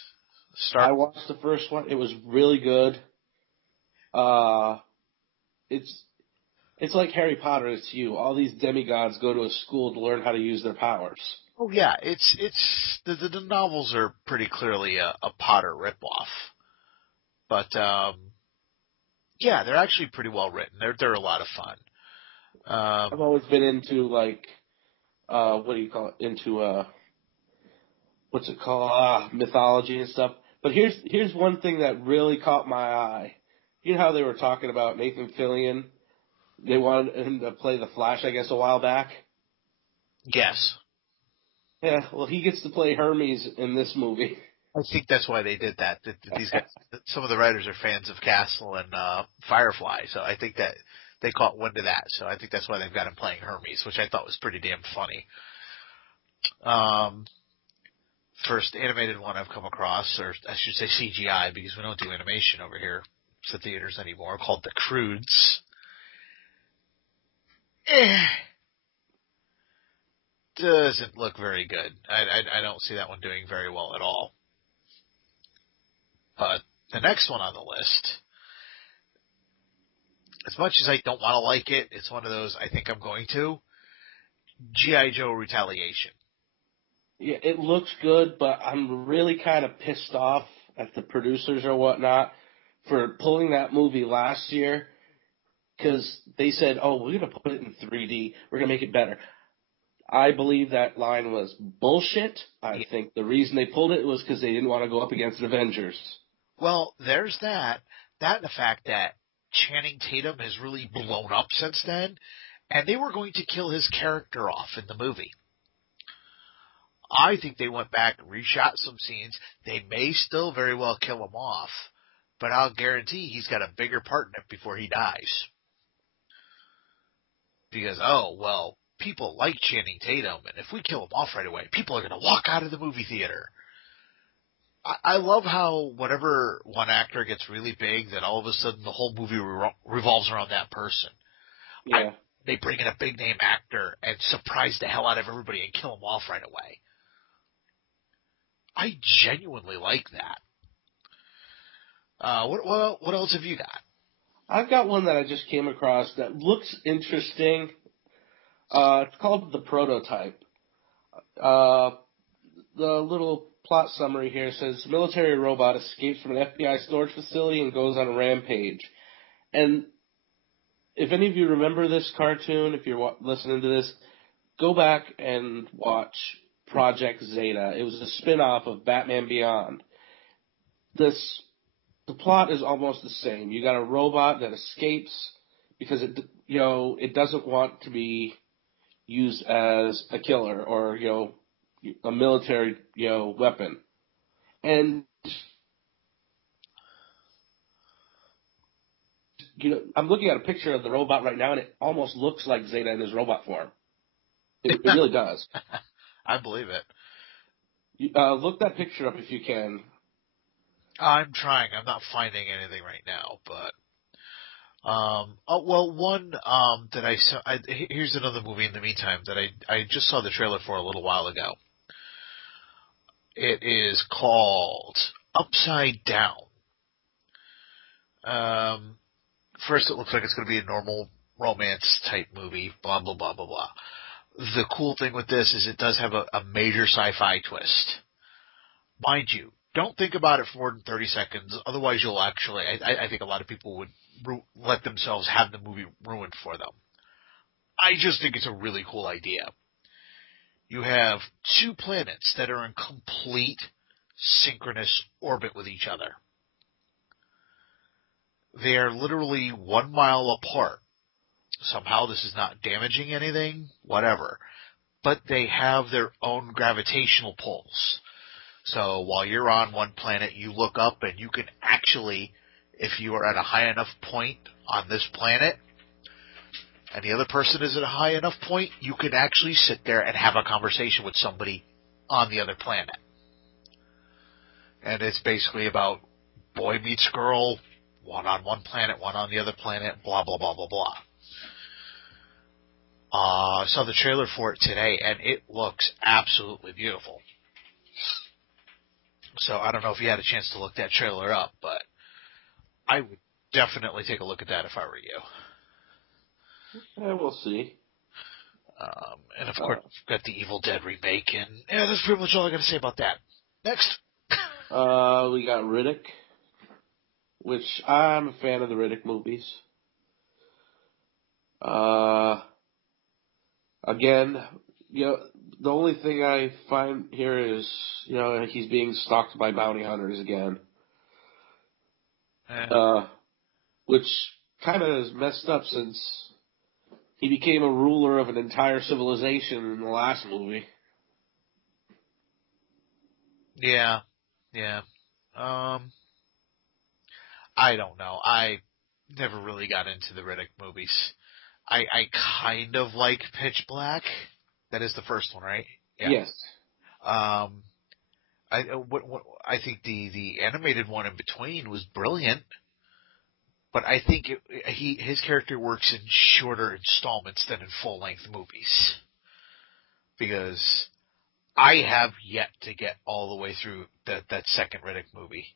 I watched the first one. It was really good. It's like Harry Potter. It's you. All these demigods go to a school to learn how to use their powers. Oh yeah, it's the novels are pretty clearly a Potter ripoff, but yeah, they're actually pretty well written. They're a lot of fun. I've always been into what do you call it? Into what's it called? Mythology and stuff. But here's one thing that really caught my eye. You know how they were talking about Nathan Fillion? They wanted him to play the Flash, I guess, a while back. Yes. Yeah, well, he gets to play Hermes in this movie. I think that's why they did that. These guys, some of the writers are fans of Castle and Firefly, so I think that they caught wind of that. So I think that's why they've got him playing Hermes, which I thought was pretty damn funny. First animated one I've come across, or I should say CGI, because we don't do animation over here at theaters anymore, called The Croods. Doesn't look very good. I don't see that one doing very well at all. But the next one on the list, as much as I don't want to like it, it's one of those I think I'm going to. G.I. Joe Retaliation. Yeah, it looks good, but I'm really kind of pissed off at the producers or whatnot for pulling that movie last year, because they said, oh, we're going to put it in 3D. We're going to make it better. I believe that line was bullshit. I think the reason they pulled it was because they didn't want to go up against Avengers. Well, there's that. That and the fact that Channing Tatum has really blown up since then, and they were going to kill his character off in the movie. I think they went back and reshot some scenes. They may still very well kill him off, but I'll guarantee he's got a bigger part in it before he dies. Because, people like Channing Tatum, and if we kill him off right away, people are going to walk out of the movie theater. I love how whenever one actor gets really big, that all of a sudden the whole movie revolves around that person. Yeah. they bring in a big name actor and surprise the hell out of everybody and kill them off right away. I genuinely like that. What else have you got? I've got one that I just came across that looks interesting. It's called The Prototype. The little plot summary here says, military robot escapes from an FBI storage facility and goes on a rampage. And if any of you remember this cartoon, if you're listening to this, go back and watch Project Zeta. It was a spin-off of Batman Beyond. The plot is almost the same. You got a robot that escapes because it doesn't want to be used as a killer or, a military, weapon. And, I'm looking at a picture of the robot right now, and it almost looks like Zeta in his robot form. It really does. I believe it. Look that picture up if you can. I'm trying. I'm not finding anything right now, but one that I saw. Here's another movie in the meantime that I just saw the trailer for a little while ago. It is called Upside Down. First, it looks like it's going to be a normal romance type movie. Blah blah blah blah blah. The cool thing with this is it does have a major sci-fi twist. Mind you, don't think about it for more than 30 seconds. Otherwise, you'll actually, I think a lot of people would let themselves have the movie ruined for them. I just think it's a really cool idea. You have two planets that are in complete synchronous orbit with each other. They are literally 1 mile apart. Somehow this is not damaging anything, whatever. But they have their own gravitational pulls. So while you're on one planet, you look up and you can actually, if you are at a high enough point on this planet, and the other person is at a high enough point, you can actually sit there and have a conversation with somebody on the other planet. And it's basically about boy meets girl, one on one planet, one on the other planet, blah, blah, blah, blah, blah. I saw the trailer for it today, and it looks absolutely beautiful. So I don't know if you had a chance to look that trailer up, but I would definitely take a look at that if I were you. Yeah, we'll see. And of course, we've got the Evil Dead remake, and that's pretty much all I got to say about that. Next. We got Riddick, which I'm a fan of the Riddick movies. Again, the only thing I find here is, he's being stalked by bounty hunters again. Which kind of is messed up since he became a ruler of an entire civilization in the last movie. Yeah. I don't know. I never really got into the Riddick movies. I kind of like Pitch Black. That is the first one, right? Yeah. Yes. I think the animated one in between was brilliant, but I think his character works in shorter installments than in full length movies, because I have yet to get all the way through that second Riddick movie.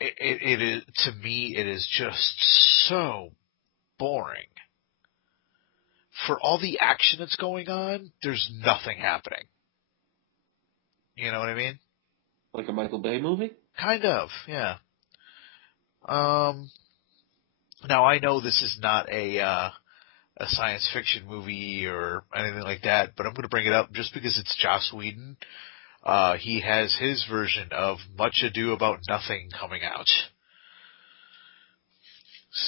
It is, to me, it is just so boring. For all the action that's going on, there's nothing happening. You know what I mean? Like a Michael Bay movie? Kind of, yeah. Now I know this is not a science fiction movie or anything like that, but I'm going to bring it up just because it's Joss Whedon. He has his version of Much Ado About Nothing coming out.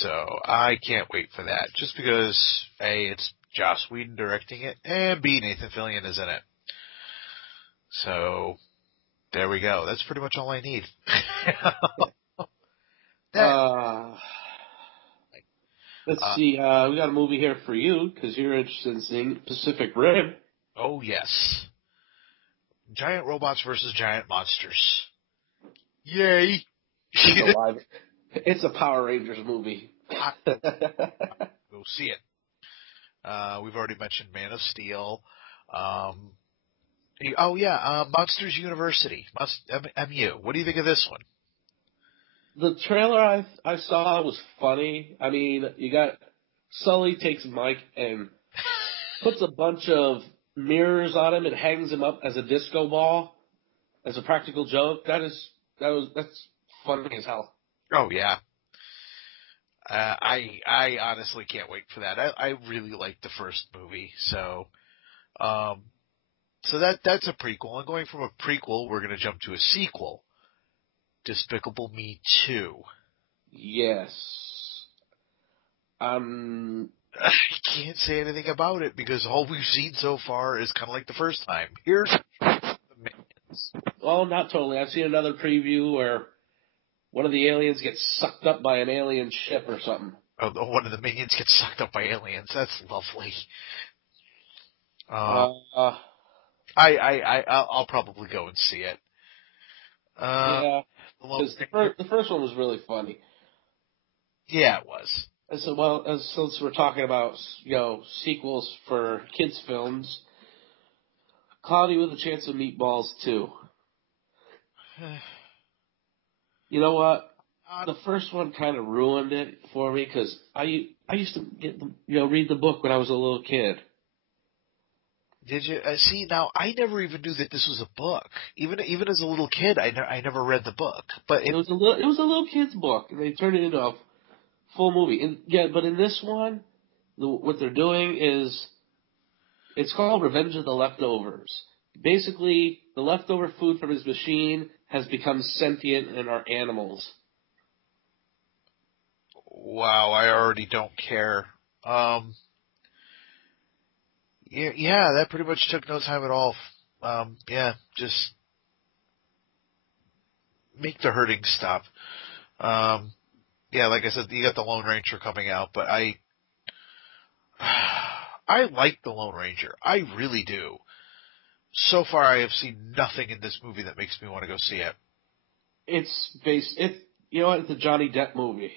So I can't wait for that, just because A, it's Joss Whedon directing it, and B, Nathan Fillion is in it. So there we go. That's pretty much all I need. Let's see. We got a movie here for you because you're interested in seeing Pacific Rim. Oh yes, giant robots versus giant monsters. Yay! It's a Power Rangers movie. Go see it. We've already mentioned Man of Steel. Monsters University, MU. What do you think of this one? The trailer I saw was funny. I mean, you got Sully takes Mike and puts a bunch of mirrors on him and hangs him up as a disco ball as a practical joke. That's funny as hell. Oh yeah. I honestly can't wait for that. I really liked the first movie, so that's a prequel. And going from a prequel, we're going to jump to a sequel, Despicable Me 2. Yes. I can't say anything about it because all we've seen so far is kind of like the first time. Here's the Minions. Oh, not totally. I've seen another preview where one of the aliens gets sucked up by an alien ship or something. Oh, one of the Minions gets sucked up by aliens. That's lovely. I'll probably go and see it. Yeah, because the first one was really funny. Yeah, it was. And so, since we're talking about, sequels for kids' films, Cloudy with a Chance of Meatballs 2. You know what? The first one kind of ruined it for me because I used to read the book when I was a little kid. Did you see? Now I never even knew that this was a book. Even as a little kid, I never read the book. But it was a little kid's book, and they turned it into a full movie. But in this one, what they're doing is it's called Revenge of the Leftovers. Basically, the leftover food from his machine has become sentient and are animals. Wow, I already don't care. Yeah, that pretty much took no time at all. Just make the hurting stop. Like I said, you got the Lone Ranger coming out, but I like the Lone Ranger. I really do. So far, I have seen nothing in this movie that makes me want to go see it. It's a Johnny Depp movie.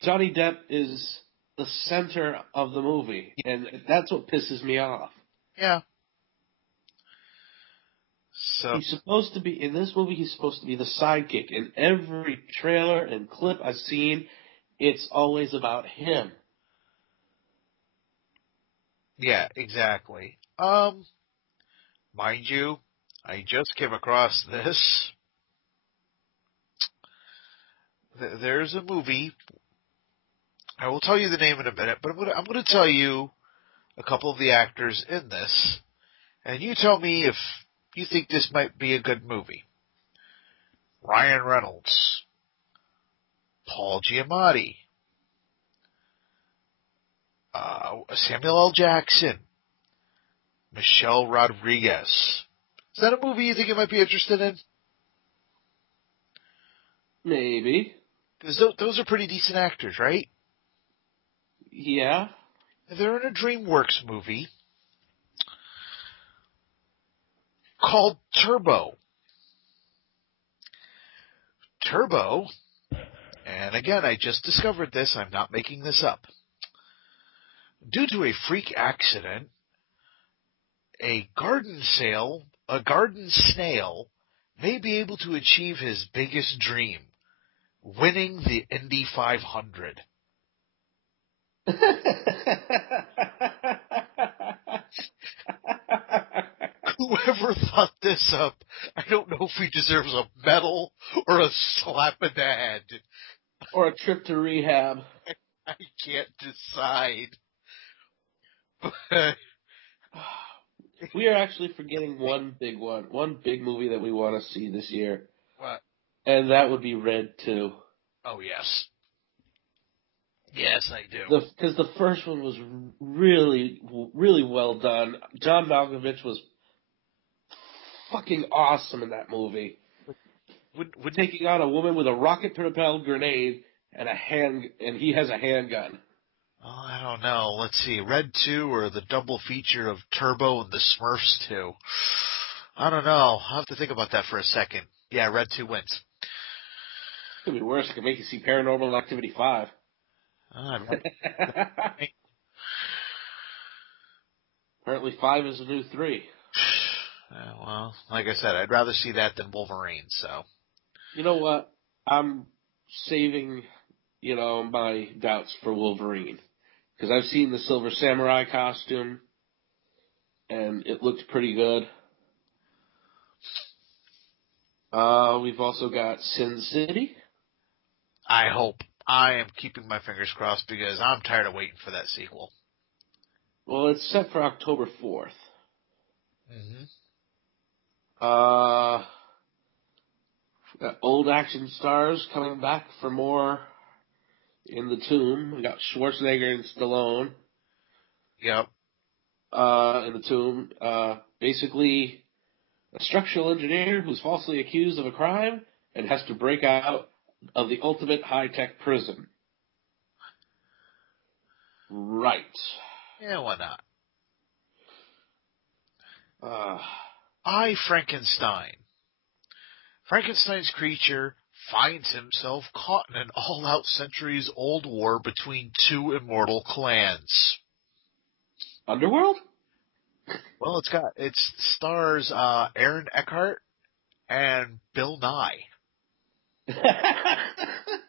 Johnny Depp is the center of the movie, and that's what pisses me off. Yeah. So he's supposed to be in this movie. He's supposed to be the sidekick. In every trailer and clip I've seen, it's always about him. Yeah, exactly. Mind you, I just came across this. There's a movie. I will tell you the name in a minute, but I'm going to tell you a couple of the actors in this, and you tell me if you think this might be a good movie. Ryan Reynolds, Paul Giamatti, Samuel L. Jackson, Michelle Rodriguez. Is that a movie you think you might be interested in? Maybe. Because those are pretty decent actors, right? Yeah. They're in a DreamWorks movie called Turbo. Turbo, and again, I just discovered this, I'm not making this up. Due to a freak accident, a garden snail may be able to achieve his biggest dream, winning the Indy 500. Whoever thought this up, I don't know if he deserves a medal or a slap in the head. Or a trip to rehab. I can't decide. We are actually forgetting one big movie that we want to see this year. What? And that would be Red 2. Oh, yes. Yes, I do. Because the first one was really, really well done. John Malkovich was fucking awesome in that movie. Would taking on a woman with a rocket-propelled grenade and he has a handgun. Oh, I don't know. Let's see. Red 2 or the double feature of Turbo and the Smurfs 2. I don't know. I'll have to think about that for a second. Yeah, Red 2 wins. It could be worse. It could make you see Paranormal Activity 5. Apparently 5 is the new 3. Well, like I said, I'd rather see that than Wolverine, so. You know what? I'm saving, my doubts for Wolverine. Because I've seen the Silver Samurai costume, and it looked pretty good. We've also got Sin City. I hope. I am keeping my fingers crossed because I'm tired of waiting for that sequel. Well, it's set for October 4th. Mm-hmm. Got old action stars coming back for more in the Tomb. We got Schwarzenegger and Stallone. Yep. In the Tomb. Basically, a structural engineer who's falsely accused of a crime and has to break out of the ultimate high-tech prison. Right. Yeah, why not? Uh, Frankenstein. Frankenstein's creature finds himself caught in an all-out centuries-old war between two immortal clans. Underworld? Well, it stars Aaron Eckhart and Bill Nye.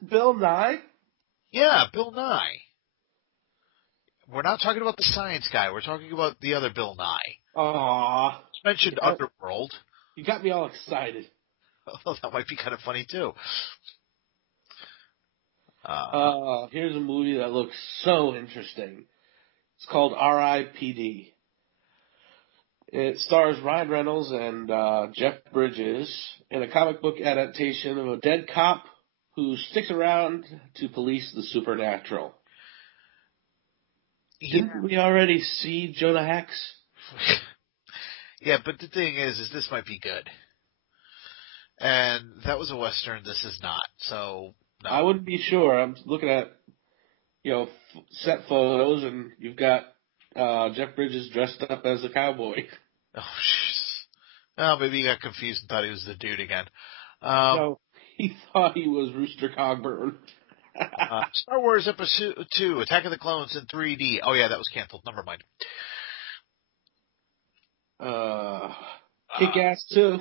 Bill Nye? Yeah, Bill Nye. We're not talking about the science guy. We're talking about the other Bill Nye. Aww. It's mentioned Underworld. You got me all excited. Well, that might be kind of funny, too. Here's a movie that looks so interesting. It's called R.I.P.D. It stars Ryan Reynolds and Jeff Bridges in a comic book adaptation of a dead cop who sticks around to police the supernatural. Yeah. Didn't we already see Jonah Hex? Yeah, but the thing is this might be good. And that was a Western, this is not, so, no. I wouldn't be sure. I'm looking at, set photos, and you've got Jeff Bridges dressed up as a cowboy. Oh, jeez. Oh, maybe he got confused and thought he was the dude again. No, he thought he was Rooster Cogburn. Star Wars Episode 2, Attack of the Clones in 3D. Oh, yeah, that was canceled. Never mind. Kick-Ass 2.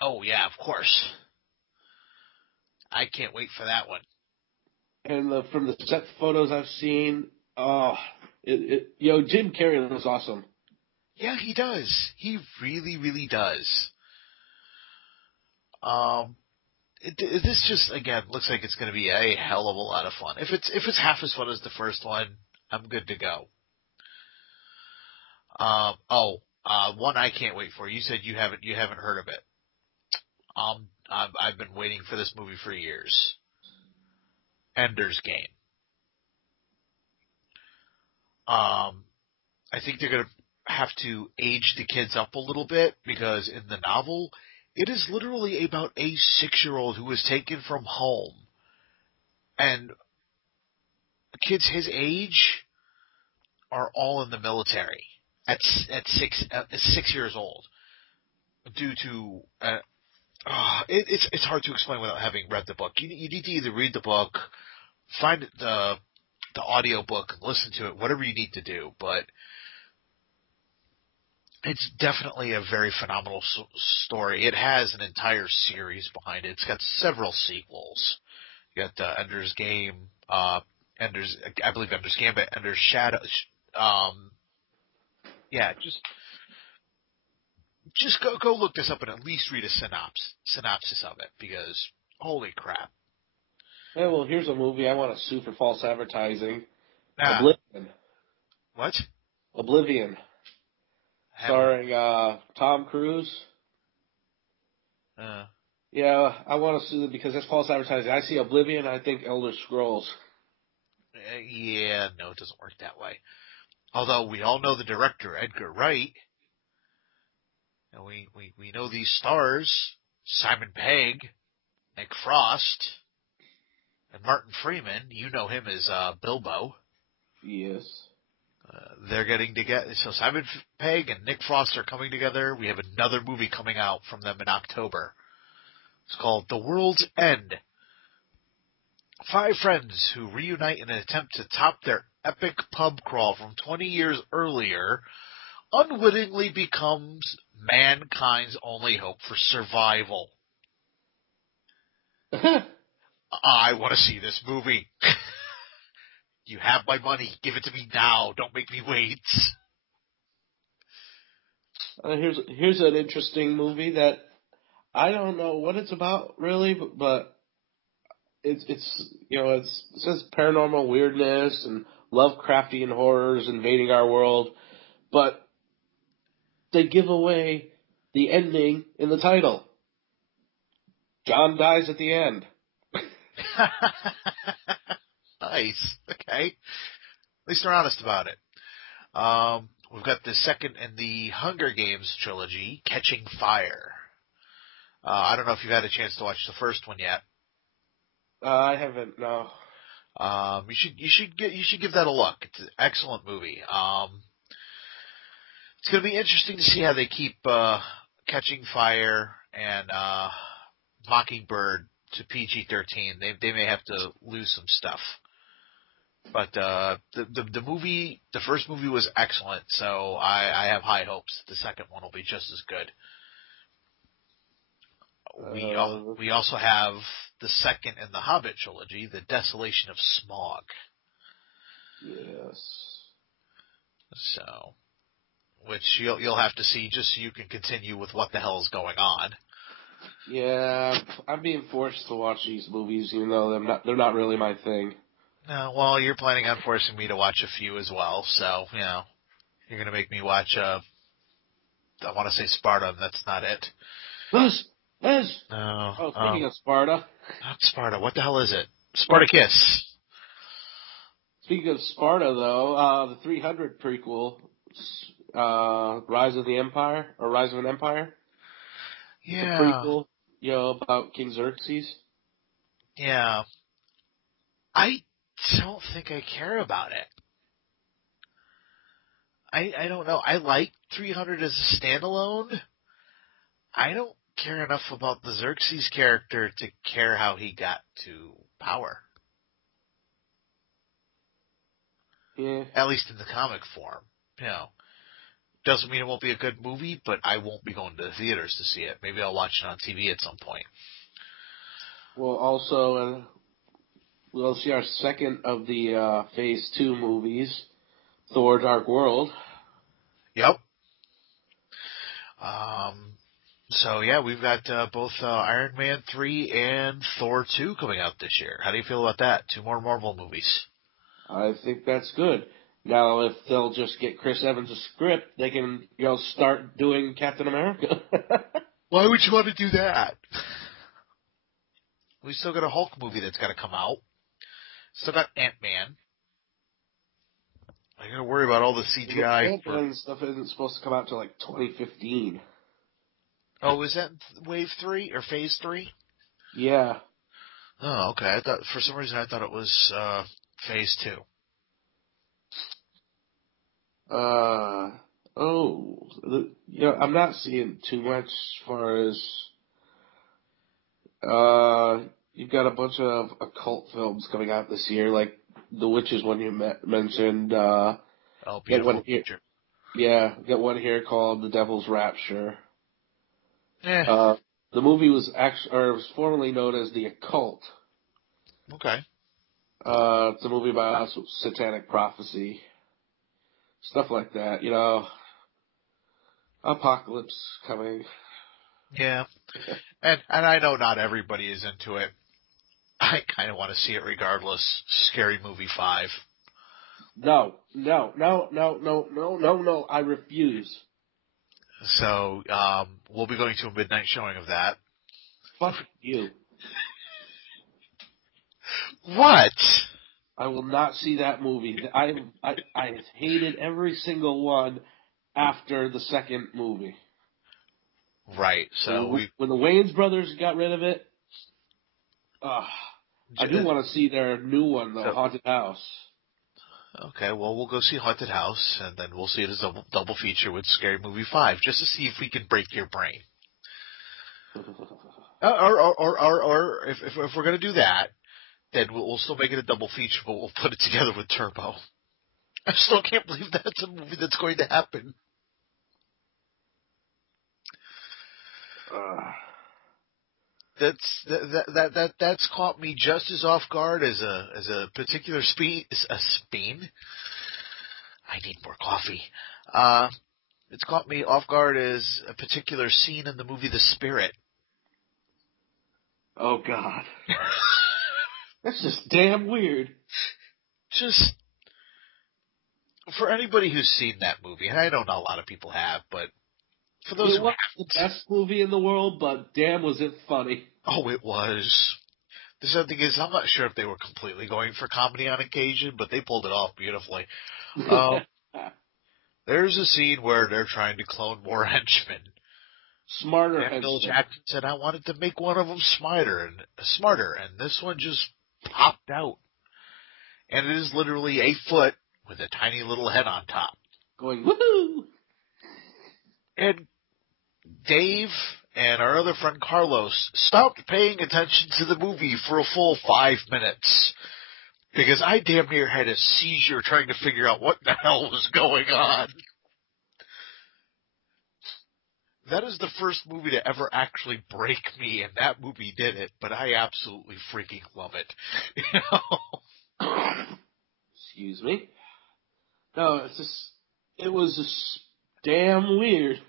Oh, yeah, of course. I can't wait for that one. And from the set photos I've seen, Jim Carrey looks awesome. Yeah, he does. He really, really does. This just, again, looks like it's going to be a hell of a lot of fun. If it's half as fun as the first one, I'm good to go. One I can't wait for. You said you haven't heard of it. I've been waiting for this movie for years. Ender's Game. I think they're going to have to age the kids up a little bit because in the novel, it is literally about a 6-year-old who was taken from home. And kids his age are all in the military at 6 years old due to it's hard to explain without having read the book. You need to either read the book, find the audio book, and listen to it, whatever you need to do. But it's definitely a very phenomenal story. It has an entire series behind it. It's got several sequels. You got Ender's Game, I believe Ender's Gambit, Ender's Shadow. Yeah, just go look this up and at least read a synopsis of it because holy crap. Yeah, well, here's a movie I want to sue for false advertising. Nah. Oblivion. What? Oblivion. Starring Tom Cruise. Yeah, I want to sue them because that's false advertising. I see Oblivion, I think Elder Scrolls. Yeah, no, it doesn't work that way. Although we all know the director, Edgar Wright. And we know these stars, Simon Pegg, Nick Frost, and Martin Freeman. You know him as Bilbo. Yes. They're getting together. So Simon Pegg and Nick Frost are coming together. We have another movie coming out from them in October. It's called The World's End. 5 friends who reunite in an attempt to top their epic pub crawl from 20 years earlier unwittingly becomes mankind's only hope for survival. I want to see this movie. You have my money. Give it to me now. Don't make me wait. Here's an interesting movie that I don't know what it's about really, but it says paranormal weirdness and Lovecraftian horrors invading our world, but they give away the ending in the title. John dies at the end. Nice. Okay. At least they're honest about it. We've got the second in the Hunger Games trilogy, Catching Fire. I don't know if you've had a chance to watch the first one yet. I haven't. No. You should give that a look. It's an excellent movie. It's going to be interesting to see how they keep Catching Fire and Mockingbird to PG-13. They may have to lose some stuff. But the movie, the first movie was excellent, so I have high hopes that the second one will be just as good. We also have the second in the Hobbit trilogy, The Desolation of Smaug. Yes. So, which you'll have to see just so you can continue with what the hell is going on. Yeah, I'm being forced to watch these movies, even though they're not really my thing. No, well, you're planning on forcing me to watch a few as well, so you're gonna make me watch. I want to say Sparta, and that's not it. Liz. No. Oh, speaking of Sparta. Not Sparta. What the hell is it? Spartacus. Speaking of Sparta, though, the 300 prequel, Rise of an Empire. Yeah. The prequel, about King Xerxes. Yeah. I don't think I care about it. I don't know. I like 300 as a standalone. I don't care enough about the Xerxes character to care how he got to power. Yeah. At least in the comic form. Doesn't mean it won't be a good movie, but I won't be going to the theaters to see it. Maybe I'll watch it on TV at some point. Well, also, we'll see our second of the Phase 2 movies, Thor: Dark World. Yep. So, yeah, we've got both Iron Man 3 and Thor 2 coming out this year. How do you feel about that? 2 more Marvel movies. I think that's good. Now, if they'll just get Chris Evans a script, they can, start doing Captain America. Why would you want to do that? We still got a Hulk movie that's got to come out. Still got Ant-Man. I got to worry about all the CGI. Ant-Man stuff isn't supposed to come out till 2015. Oh, is that Wave 3 or Phase 3? Yeah. Oh, okay. I thought for some reason I thought it was Phase 2. I'm not seeing too much as far as you've got a bunch of occult films coming out this year, like The Witches one you mentioned. Beautiful Creature. Yeah, got one here called The Devil's Rapture. Yeah. The movie was was formerly known as The Occult. Okay. It's a movie about satanic prophecy. Stuff like that, apocalypse coming. Yeah. And I know not everybody is into it. I kind of want to see it regardless. Scary Movie 5. No, I refuse. So, we'll be going to a midnight showing of that. Fuck you. What? I will not see that movie. I hated every single one after the second movie. Right. So when the Wayans brothers got rid of it, I do want to see their new one though, Haunted House. Okay, well, we'll go see Haunted House, and then we'll see it as a double feature with Scary Movie 5, just to see if we can break your brain. Or if we're going to do that, then we'll still make it a double feature, but we'll put it together with Turbo. I still can't believe that's a movie that's going to happen. That's caught me just as off guard as a particular speen. I need more coffee. It's caught me off guard as a particular scene in the movie The Spirit. Oh God, that's just damn weird. Just for anybody who's seen that movie, and I don't know a lot of people have, but for those who It wasn't haven't, the best movie in the world, but damn, was it funny. oh, it was. The sad thing is, I'm not sure if they were completely going for comedy on occasion, but they pulled it off beautifully. There's a scene where they're trying to clone more henchmen. Smarter And Bill henchmen. Jackson said, I wanted to make one of them smarter, and this one just popped out. And it is literally a foot with a tiny little head on top. Going, woohoo! And Dave and our other friend Carlos stopped paying attention to the movie for a full 5 minutes. Because I damn near had a seizure trying to figure out what the hell was going on. That is the first movie to ever actually break me, and that movie did it, but I absolutely freaking love it. You know? Excuse me. No, it was just damn weird.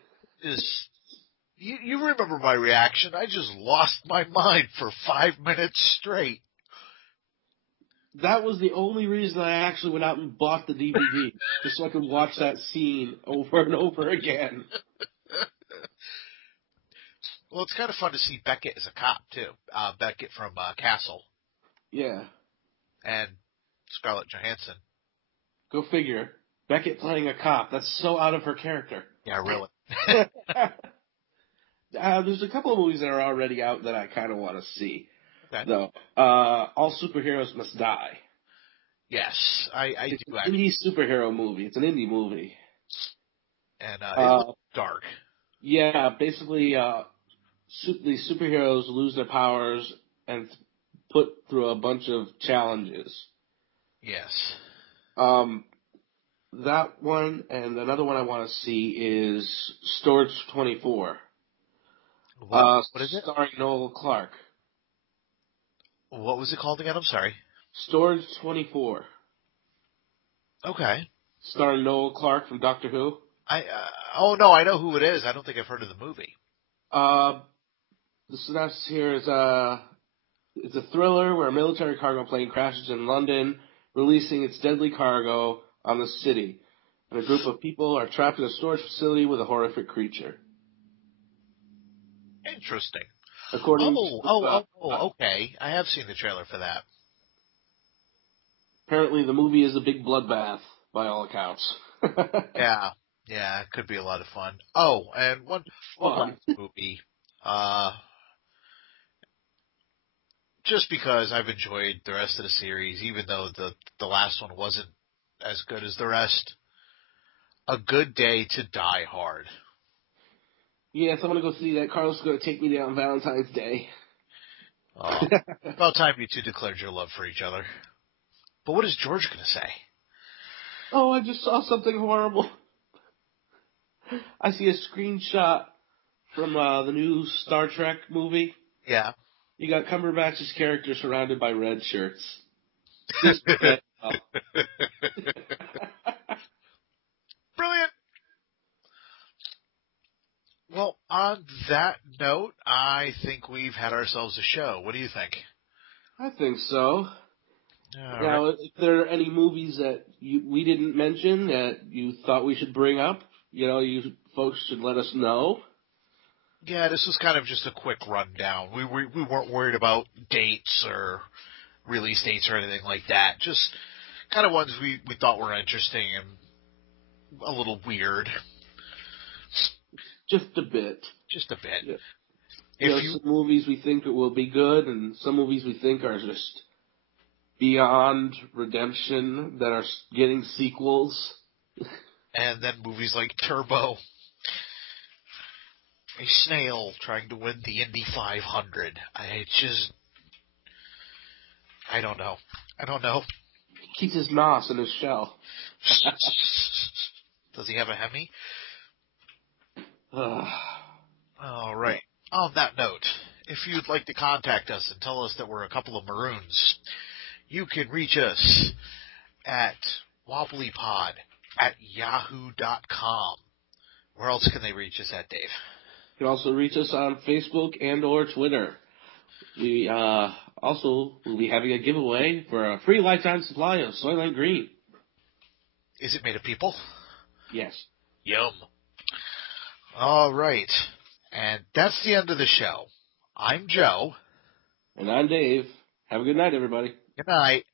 You remember my reaction. I just lost my mind for 5 minutes straight. That was the only reason I actually went out and bought the DVD, just so I could watch that scene over and over again. Well, it's kind of fun to see Beckett as a cop, too. Beckett from Castle. Yeah. And Scarlett Johansson. Go figure. Beckett playing a cop. That's so out of her character. Yeah, really. There's a couple of movies that are already out that I kind of want to see. Okay. Though. All Superheroes Must Die. Yes, I It's do an actually. indie superhero movie. It's an indie movie. And it looks dark. Yeah, basically, the superheroes lose their powers and put through a bunch of challenges. Yes. That one and another one I want to see is Storage 24. What is it? Starring Noel Clark. What was it called again? I'm sorry. Storage 24. Okay. Starring Noel Clark from Doctor Who. Oh no, I know who it is. I don't think I've heard of the movie. The synopsis here is it's a thriller where a military cargo plane crashes in London, releasing its deadly cargo on the city. And a group of people are trapped in a storage facility with a horrific creature. Interesting. According to okay. I have seen the trailer for that. apparently the movie is a big bloodbath, by all accounts. Yeah, it could be a lot of fun. Oh, and one last movie. Just because I've enjoyed the rest of the series, even though the last one wasn't as good as the rest. A Good Day to Die Hard. Yes, I'm going to go see that. Carlos is going to take me down Valentine's Day. About time you two declared your love for each other. But what is George going to say? Oh, I just saw something horrible. I see a screenshot from the new Star Trek movie. Yeah. You got Cumberbatch's character surrounded by red shirts. Brilliant. Well, on that note, I think we've had ourselves a show. What do you think? I think so. Now, if there are any movies that we didn't mention that you thought we should bring up, you folks should let us know. Yeah, this was kind of just a quick rundown. We weren't worried about dates or release dates or anything like that. Just kind of ones we thought were interesting and a little weird. Just a bit. Yeah. Some movies we think will be good, and some movies we think are just beyond redemption that are getting sequels. And then movies like Turbo. A snail trying to win the Indy 500. I don't know. Keeps his nos in his shell. Does he have a Hemi? All right. On that note, if you'd like to contact us and tell us that we're a couple of maroons, you can reach us at wobblypod@yahoo.com. Where else can they reach us at, Dave? You can also reach us on Facebook and or Twitter. We also will be having a giveaway for a free lifetime supply of Soylent Green. Is it made of people? Yes. Yum. All right. And that's the end of the show. I'm Joe. And I'm Dave. Have a good night, everybody. Good night.